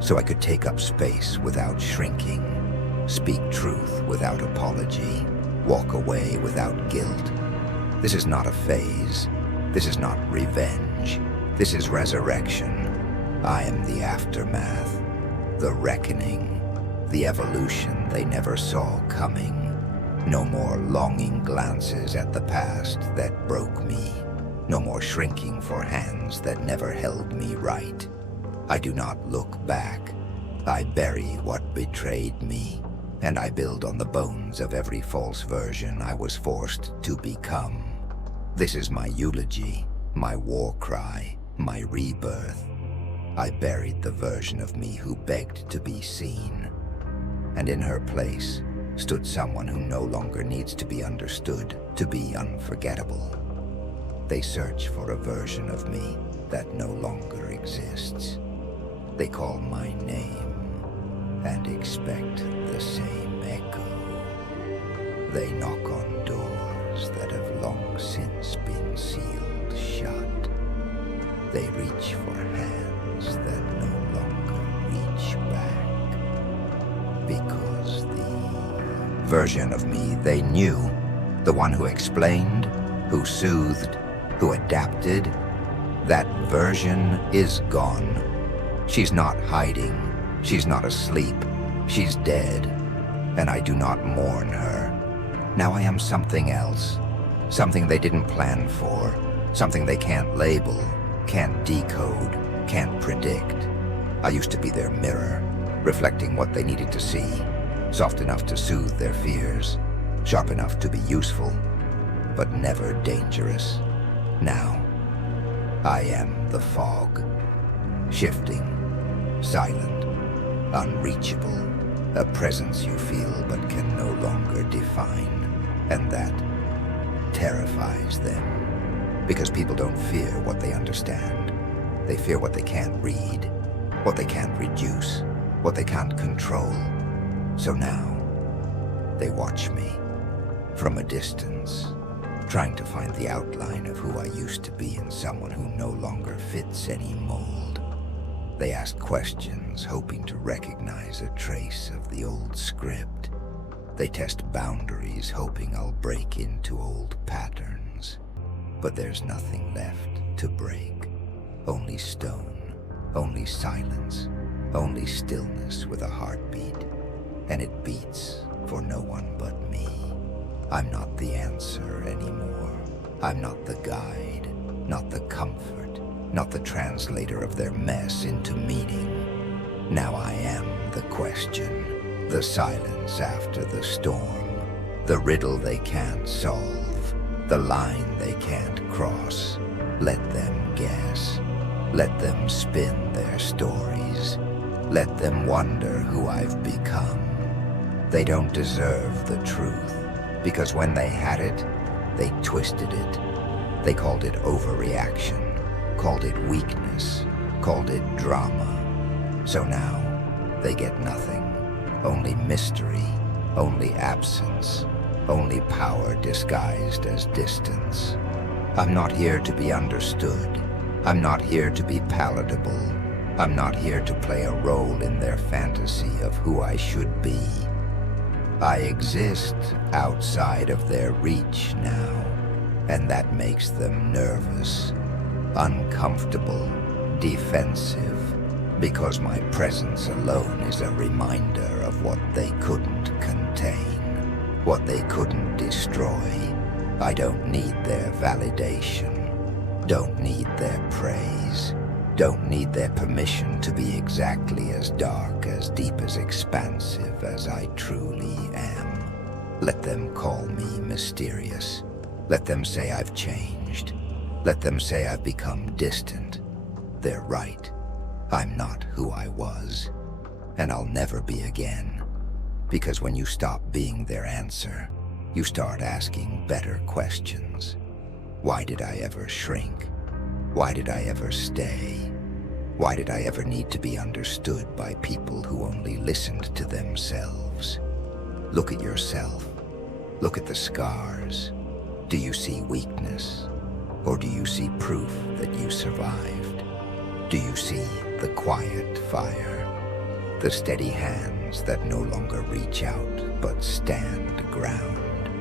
so I could take up space without shrinking, speak truth without apology, walk away without guilt. This is not a phase. This is not revenge. This is resurrection. I am the aftermath, the reckoning, the evolution they never saw coming. No more longing glances at the past that broke me. No more shrinking for hands that never held me right. I do not look back. I bury what betrayed me, and I build on the bones of every false version I was forced to become. This is my eulogy, my war cry, my rebirth. I buried the version of me who begged to be seen, and in her place stood someone who no longer needs to be understood, to be unforgettable. They search for a version of me that no longer exists. They call my name and expect the same echo. They knock on doors that have long since been sealed shut. They reach for hands that no longer reach back, because the version of me they knew, the one who explained, who soothed, who adapted, that version is gone. She's not hiding. She's not asleep. She's dead, and I do not mourn her. Now I am something else, something they didn't plan for, something they can't label, can't decode, can't predict. I used to be their mirror, reflecting what they needed to see, soft enough to soothe their fears, sharp enough to be useful, but never dangerous. Now, I am the fog, shifting, silent, unreachable, a presence you feel but can no longer define, and that terrifies them, because people don't fear what they understand. They fear what they can't read, what they can't reduce, what they can't control. So now, they watch me from a distance, trying to find the outline of who I used to be in someone who no longer fits any mold. They ask questions, hoping to recognize a trace of the old script. They test boundaries, hoping I'll break into old patterns. But there's nothing left to break. Only stone, only silence, only stillness with a heartbeat. And it beats for no one but me. I'm not the answer anymore. I'm not the guide, not the comfort, not the translator of their mess into meaning. Now I am the question, the silence after the storm, the riddle they can't solve, the line they can't cross. Let them guess. Let them spin their stories. Let them wonder who I've become. They don't deserve the truth, because when they had it, they twisted it. They called it overreaction, called it weakness, called it drama. So now, they get nothing. Only mystery, only absence, only power disguised as distance. I'm not here to be understood. I'm not here to be palatable. I'm not here to play a role in their fantasy of who I should be. I exist outside of their reach now, and that makes them nervous, uncomfortable, defensive, because my presence alone is a reminder of what they couldn't contain, what they couldn't destroy. I don't need their validation, don't need their praise, don't need their permission to be exactly as dark, as deep, as expansive as I truly am. Let them call me mysterious. Let them say I've changed. Let them say I've become distant. They're right. I'm not who I was, and I'll never be again. Because when you stop being their answer, you start asking better questions. Why did I ever shrink? Why did I ever stay? Why did I ever need to be understood by people who only listened to themselves? Look at yourself. Look at the scars. Do you see weakness? Or do you see proof that you survived? Do you see the quiet fire? The steady hands that no longer reach out but stand ground.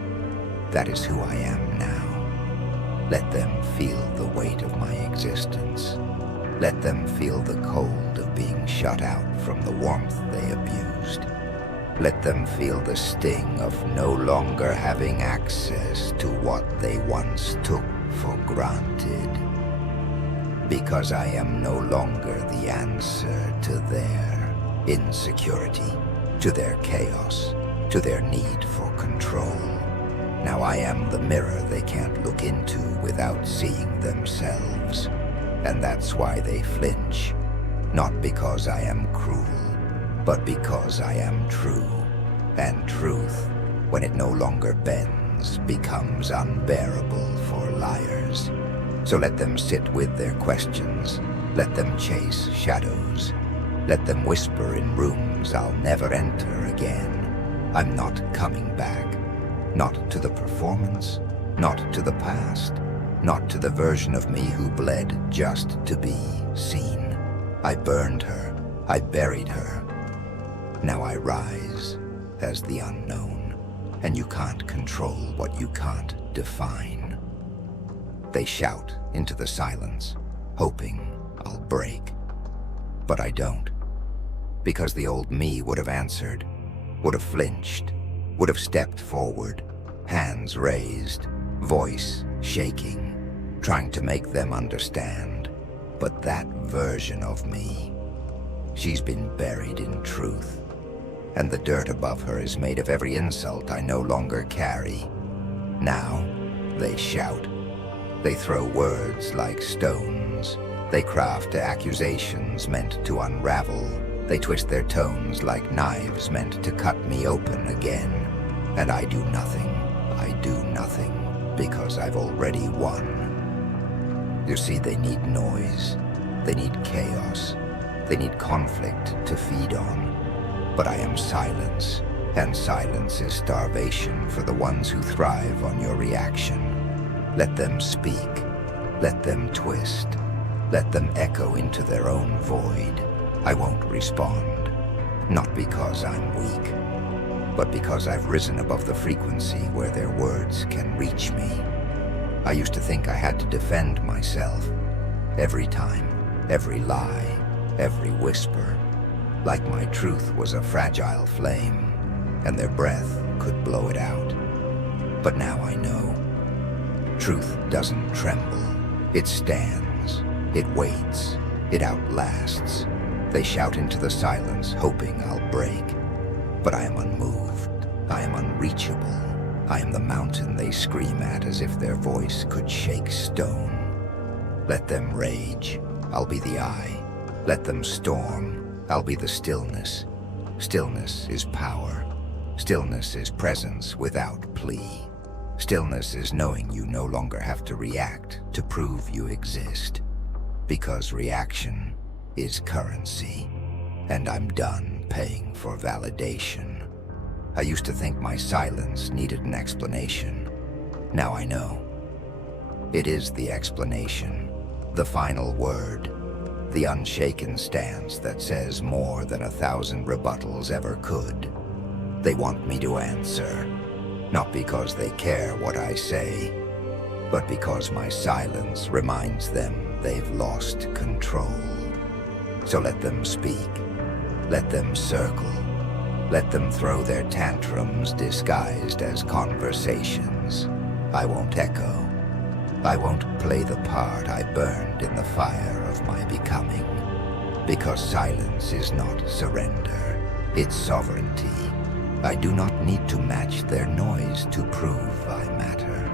That is who I am now. Let them feel the weight of my existence. Let them feel the cold of being shut out from the warmth they abused. Let them feel the sting of no longer having access to what they once took for granted. Because I am no longer the answer to their insecurity, to their chaos, to their need for control. Now I am the mirror they can't look into without seeing themselves. And that's why they flinch. Not because I am cruel, but because I am true. And truth, when it no longer bends, becomes unbearable for liars. So let them sit with their questions. Let them chase shadows. Let them whisper in rooms I'll never enter again. I'm not coming back. Not to the performance, not to the past, not to the version of me who bled just to be seen. I burned her, I buried her. Now I rise as the unknown, and you can't control what you can't define. They shout into the silence, hoping I'll break. But I don't, because the old me would have answered, would have flinched, would have stepped forward, hands raised, voice shaking, trying to make them understand. But that version of me, she's been buried in truth, and the dirt above her is made of every insult I no longer carry. Now, they shout. They throw words like stones. They craft accusations meant to unravel. They twist their tones like knives meant to cut me open again. And I do nothing, because I've already won. You see, they need noise. They need chaos. They need conflict to feed on. But I am silence, and silence is starvation for the ones who thrive on your reaction. Let them speak. Let them twist. Let them echo into their own void. I won't respond. Not because I'm weak, but because I've risen above the frequency where their words can reach me. I used to think I had to defend myself. Every time, every lie, every whisper. Like my truth was a fragile flame, and their breath could blow it out. But now I know. Truth doesn't tremble. It stands. It waits. It outlasts. They shout into the silence, hoping I'll break. But I am unmoved. I am unreachable. I am the mountain they scream at as if their voice could shake stone. Let them rage. I'll be the eye. Let them storm. I'll be the stillness. Stillness is power. Stillness is presence without plea. Stillness is knowing you no longer have to react to prove you exist. Because reaction is currency, and I'm done paying for validation. I used to think my silence needed an explanation. Now I know. It is the explanation, the final word, the unshaken stance that says more than 1,000 rebuttals ever could. They want me to answer, not because they care what I say, but because my silence reminds them they've lost control. So let them speak, let them circle, let them throw their tantrums disguised as conversations. I won't echo. I won't play the part I burned in the fire of my becoming. Because silence is not surrender, it's sovereignty. I do not need to match their noise to prove I matter.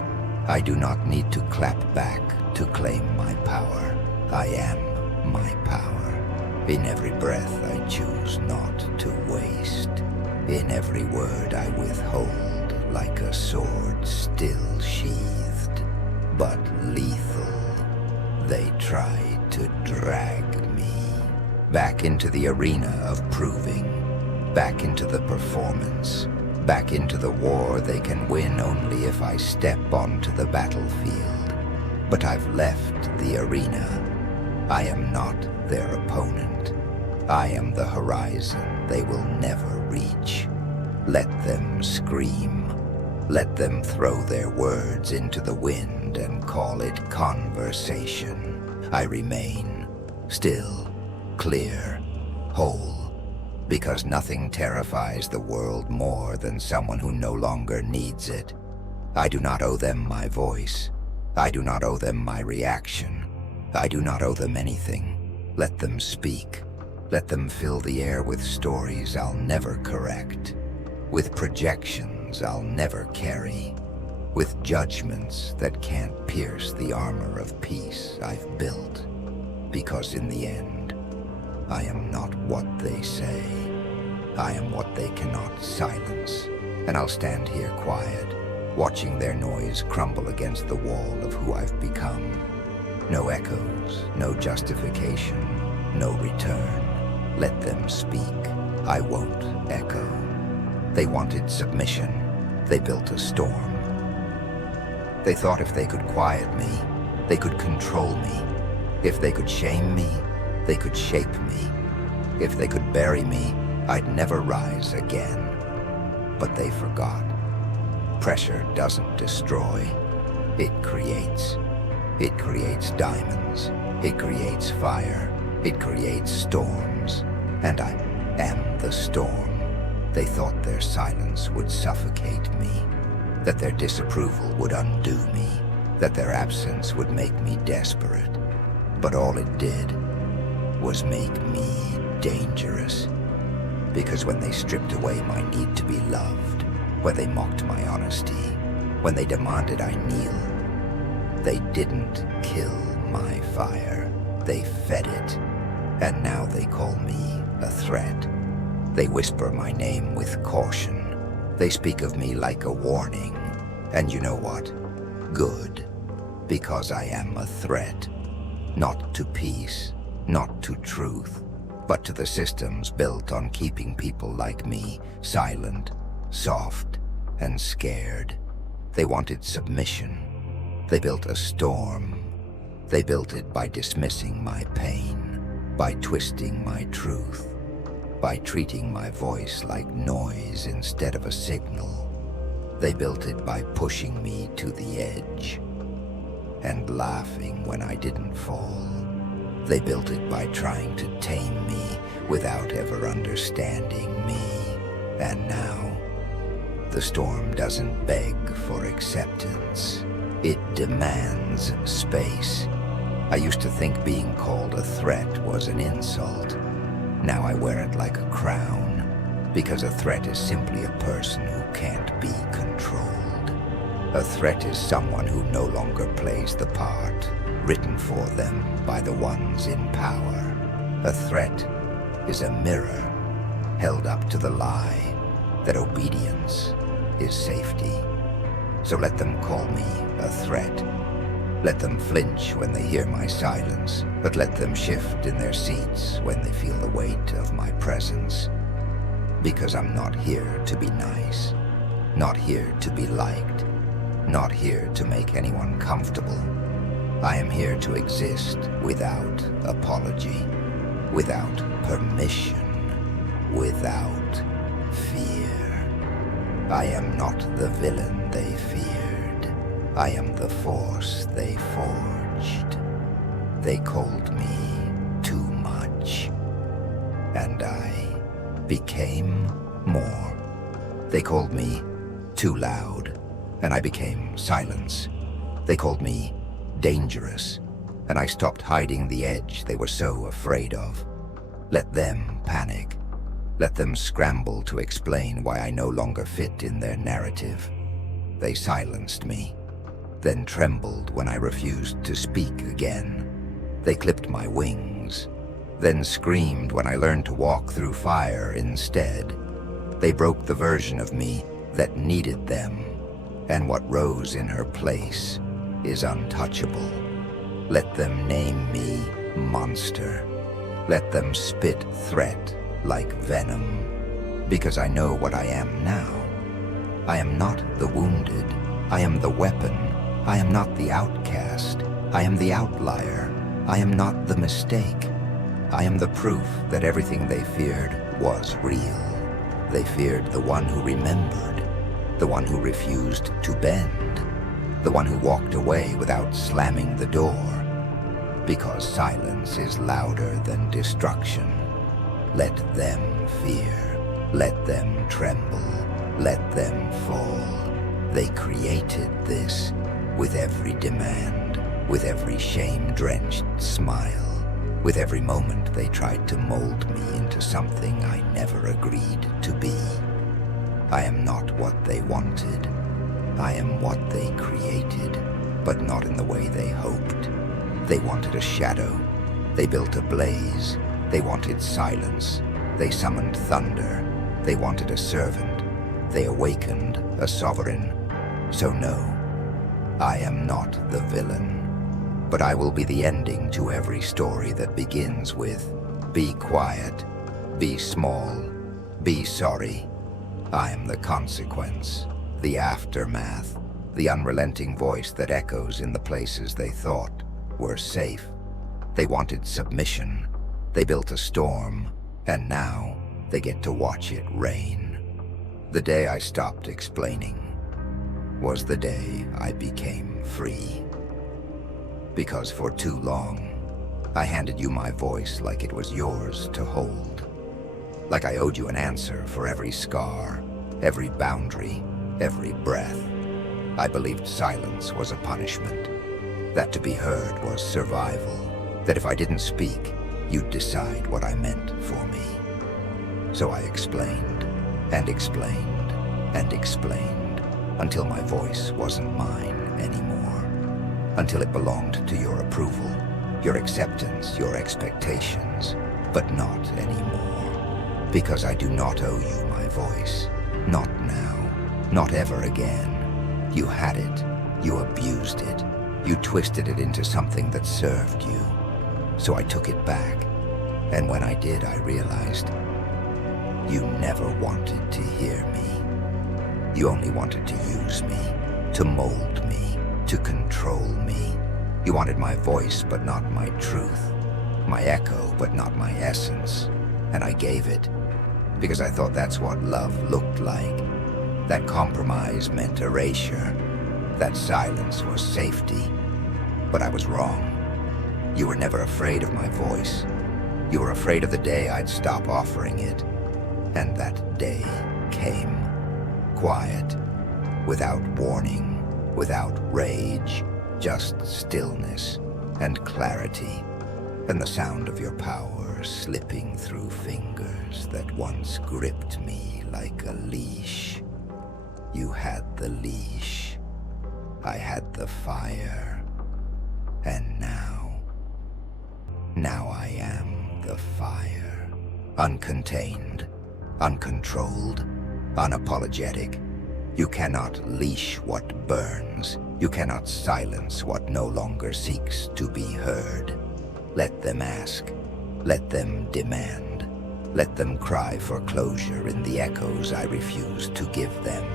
I do not need to clap back to claim my power. I am my power. In every breath I choose not to waste. In every word I withhold like a sword still sheathed, but lethal. They try to drag me back into the arena of proving, back into the performance, back into the war they can win only if I step onto the battlefield. But I've left the arena. I am not their opponent. I am the horizon they will never reach. Let them scream. Let them throw their words into the wind and call it conversation. I remain still, clear, whole, because nothing terrifies the world more than someone who no longer needs it. I do not owe them my voice. I do not owe them my reaction. I do not owe them anything. Let them speak. Let them fill the air with stories I'll never correct, with projections I'll never carry, with judgments that can't pierce the armor of peace I've built. Because in the end, I am not what they say. I am what they cannot silence, and I'll stand here quiet, watching their noise crumble against the wall of who I've become. No echoes, no justification, no return. Let them speak. I won't echo. They wanted submission. They built a storm. They thought if they could quiet me, they could control me. If they could shame me, they could shape me. If they could bury me, I'd never rise again. But they forgot. Pressure doesn't destroy. It creates. It creates diamonds. It creates fire. It creates storms. And I am the storm. They thought their silence would suffocate me, that their disapproval would undo me, that their absence would make me desperate. But all it did was make me dangerous. Because when they stripped away my need to be loved, when they mocked my honesty, when they demanded I kneel, they didn't kill my fire. They fed it. And now they call me a threat. They whisper my name with caution. They speak of me like a warning. And you know what? Good. Because I am a threat. Not to peace, not to truth, but to the systems built on keeping people like me silent, soft, and scared. They wanted submission. They built a storm. They built it by dismissing my pain, by twisting my truth, by treating my voice like noise instead of a signal. They built it by pushing me to the edge and laughing when I didn't fall. They built it by trying to tame me without ever understanding me. And now, the storm doesn't beg for acceptance. It demands space. I used to think being called a threat was an insult. Now I wear it like a crown, because a threat is simply a person who can't be controlled. A threat is someone who no longer plays the part written for them by the ones in power. A threat is a mirror held up to the lie that obedience is safety. So let them call me a threat. Let them flinch when they hear my silence, but let them shift in their seats when they feel the weight of my presence. Because I'm not here to be nice, not here to be liked, not here to make anyone comfortable. I am here to exist without apology, without permission, without fear. I am not the villain they feared. I am the force they forged. They called me too much, and I became more. They called me too loud, and I became silence. They called me dangerous, and I stopped hiding the edge they were so afraid of. Let them panic. Let them scramble to explain why I no longer fit in their narrative. They silenced me, then trembled when I refused to speak again. They clipped my wings, then screamed when I learned to walk through fire instead. They broke the version of me that needed them, and what rose in her place is untouchable. Let them name me monster. Let them spit threat like venom, because I know what I am now. I am not the wounded. I am the weapon. I am not the outcast. I am the outlier. I am not the mistake. I am the proof that everything they feared was real. They feared the one who remembered, the one who refused to bend, the one who walked away without slamming the door. Because silence is louder than destruction. Let them fear, let them tremble, let them fall. They created this with every demand, with every shame-drenched smile, with every moment they tried to mold me into something I never agreed to be. I am not what they wanted. I am what they created, but not in the way they hoped. They wanted a shadow. They built a blaze. They wanted silence. They summoned thunder. They wanted a servant. They awakened a sovereign. So no, I am not the villain. But I will be the ending to every story that begins with, be quiet, be small, be sorry. I am the consequence, the aftermath, the unrelenting voice that echoes in the places they thought were safe. They wanted submission. They built a storm, and now they get to watch it rain. The day I stopped explaining was the day I became free. Because for too long, I handed you my voice like it was yours to hold. Like I owed you an answer for every scar, every boundary, every breath. I believed silence was a punishment, that to be heard was survival, that if I didn't speak, you'd decide what I meant for me. So I explained, and explained, and explained, until my voice wasn't mine anymore. Until it belonged to your approval, your acceptance, your expectations, but not anymore. Because I do not owe you my voice. Not now. Not ever again. You had it. You abused it. You twisted it into something that served you. So I took it back. And when I did, I realized you never wanted to hear me. You only wanted to use me, to mold me, to control me. You wanted my voice, but not my truth. My echo, but not my essence. And I gave it, because I thought that's what love looked like. That compromise meant erasure. That silence was safety. But I was wrong. You were never afraid of my voice. You were afraid of the day I'd stop offering it. And that day came. Quiet, without warning. Without rage, just stillness and clarity, and the sound of your power slipping through fingers that once gripped me like a leash. You had the leash, I had the fire, and now I am the fire. Uncontained, uncontrolled, unapologetic. You cannot leash what burns. You cannot silence what no longer seeks to be heard. Let them ask. Let them demand. Let them cry for closure in the echoes I refuse to give them.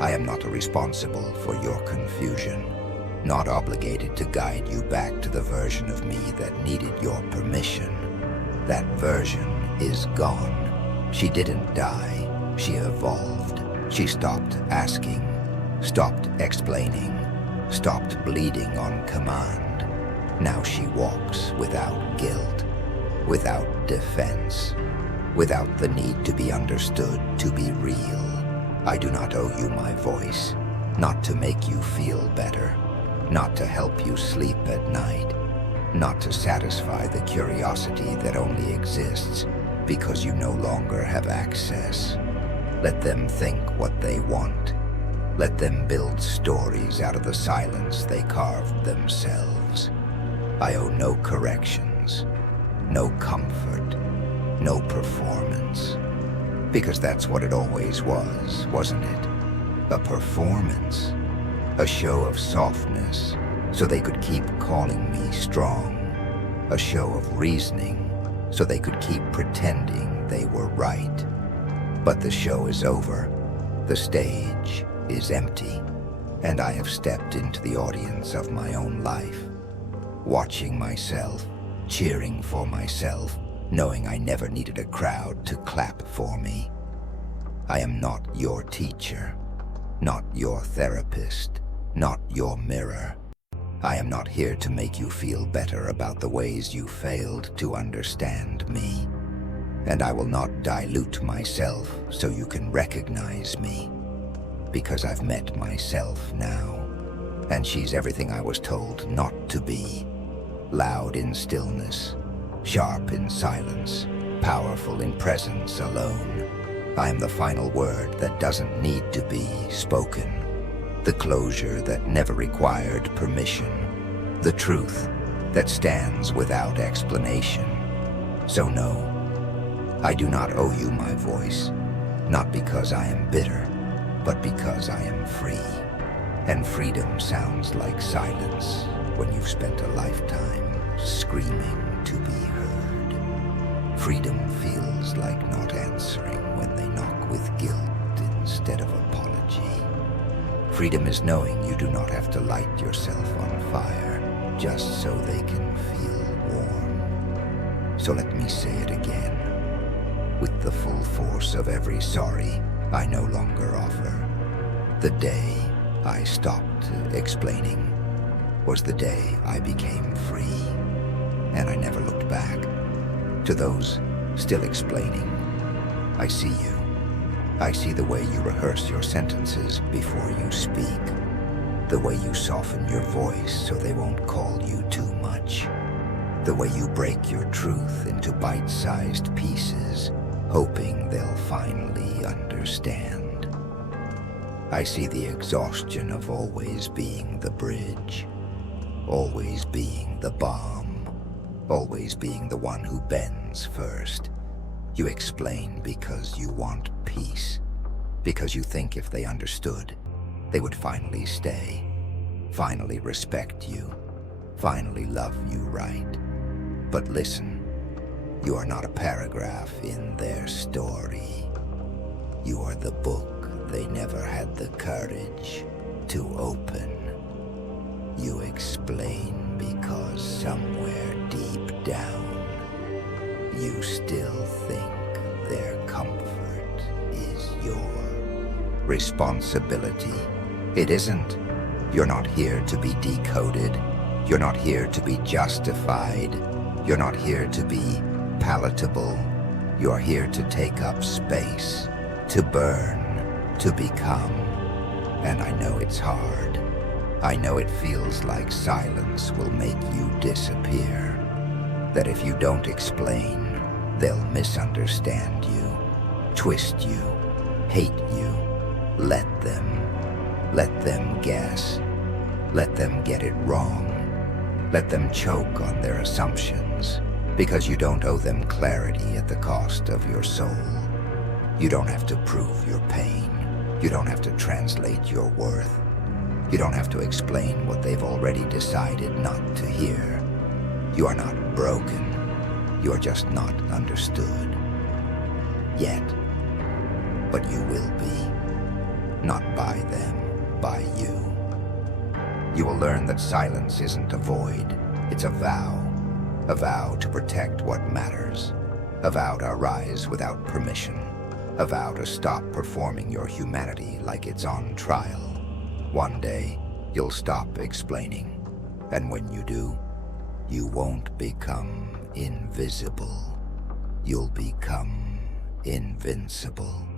I am not responsible for your confusion, not obligated to guide you back to the version of me that needed your permission. That version is gone. She didn't die. She evolved. She stopped asking, stopped explaining, stopped bleeding on command. Now she walks without guilt, without defense, without the need to be understood, to be real. I do not owe you my voice, not to make you feel better, not to help you sleep at night, not to satisfy the curiosity that only exists because you no longer have access. Let them think what they want. Let them build stories out of the silence they carved themselves. I owe no corrections, no comfort, no performance. Because that's what it always was, wasn't it? A performance. A show of softness, so they could keep calling me strong. A show of reasoning, so they could keep pretending they were right. But the show is over. The stage is empty, and I have stepped into the audience of my own life, watching myself cheering for myself, knowing I never needed a crowd to clap for me. I am not your teacher, not your therapist, not your mirror. I am not here to make you feel better about the ways you failed to understand me. And I will not dilute myself so you can recognize me, because I've met myself now, and she's everything I was told not to be. Loud in stillness, sharp in silence, powerful in presence alone. I am the final word that doesn't need to be spoken, the closure that never required permission, the truth that stands without explanation. So no, I do not owe you my voice, not because I am bitter, but because I am free. And freedom sounds like silence when you've spent a lifetime screaming to be heard. Freedom feels like not answering when they knock with guilt instead of apology. Freedom is knowing you do not have to light yourself on fire just so they can feel warm. So let me say it again, with the full force of every sorry I no longer offer. The day I stopped explaining was the day I became free, and I never looked back. To those still explaining, I see you. I see the way you rehearse your sentences before you speak, the way you soften your voice so they won't call you too much, the way you break your truth into bite-sized pieces, hoping they'll finally understand. I see the exhaustion of always being the bridge, always being the bomb, always being the one who bends first. You explain because you want peace, because you think if they understood, they would finally stay, finally respect you, finally love you right. But listen, you are not a paragraph in their story. You are the book they never had the courage to open. You explain because somewhere deep down, you still think their comfort is your responsibility. It isn't. You're not here to be decoded. You're not here to be justified. You're not here to be palatable. You're here to take up space, to burn, to become. And I know it's hard. I know it feels like silence will make you disappear. That if you don't explain, they'll misunderstand you, twist you, hate you. Let them guess. Let them get it wrong. Let them choke on their assumptions, because you don't owe them clarity at the cost of your soul. You don't have to prove your pain. You don't have to translate your worth. You don't have to explain what they've already decided not to hear. You are not broken. You are just not understood. Yet. But you will be. Not by them, by you. You will learn that silence isn't a void. It's a vow. A vow to protect what matters. A vow to arise without permission. A vow to stop performing your humanity like it's on trial. One day, you'll stop explaining. And when you do, you won't become invisible. You'll become invincible.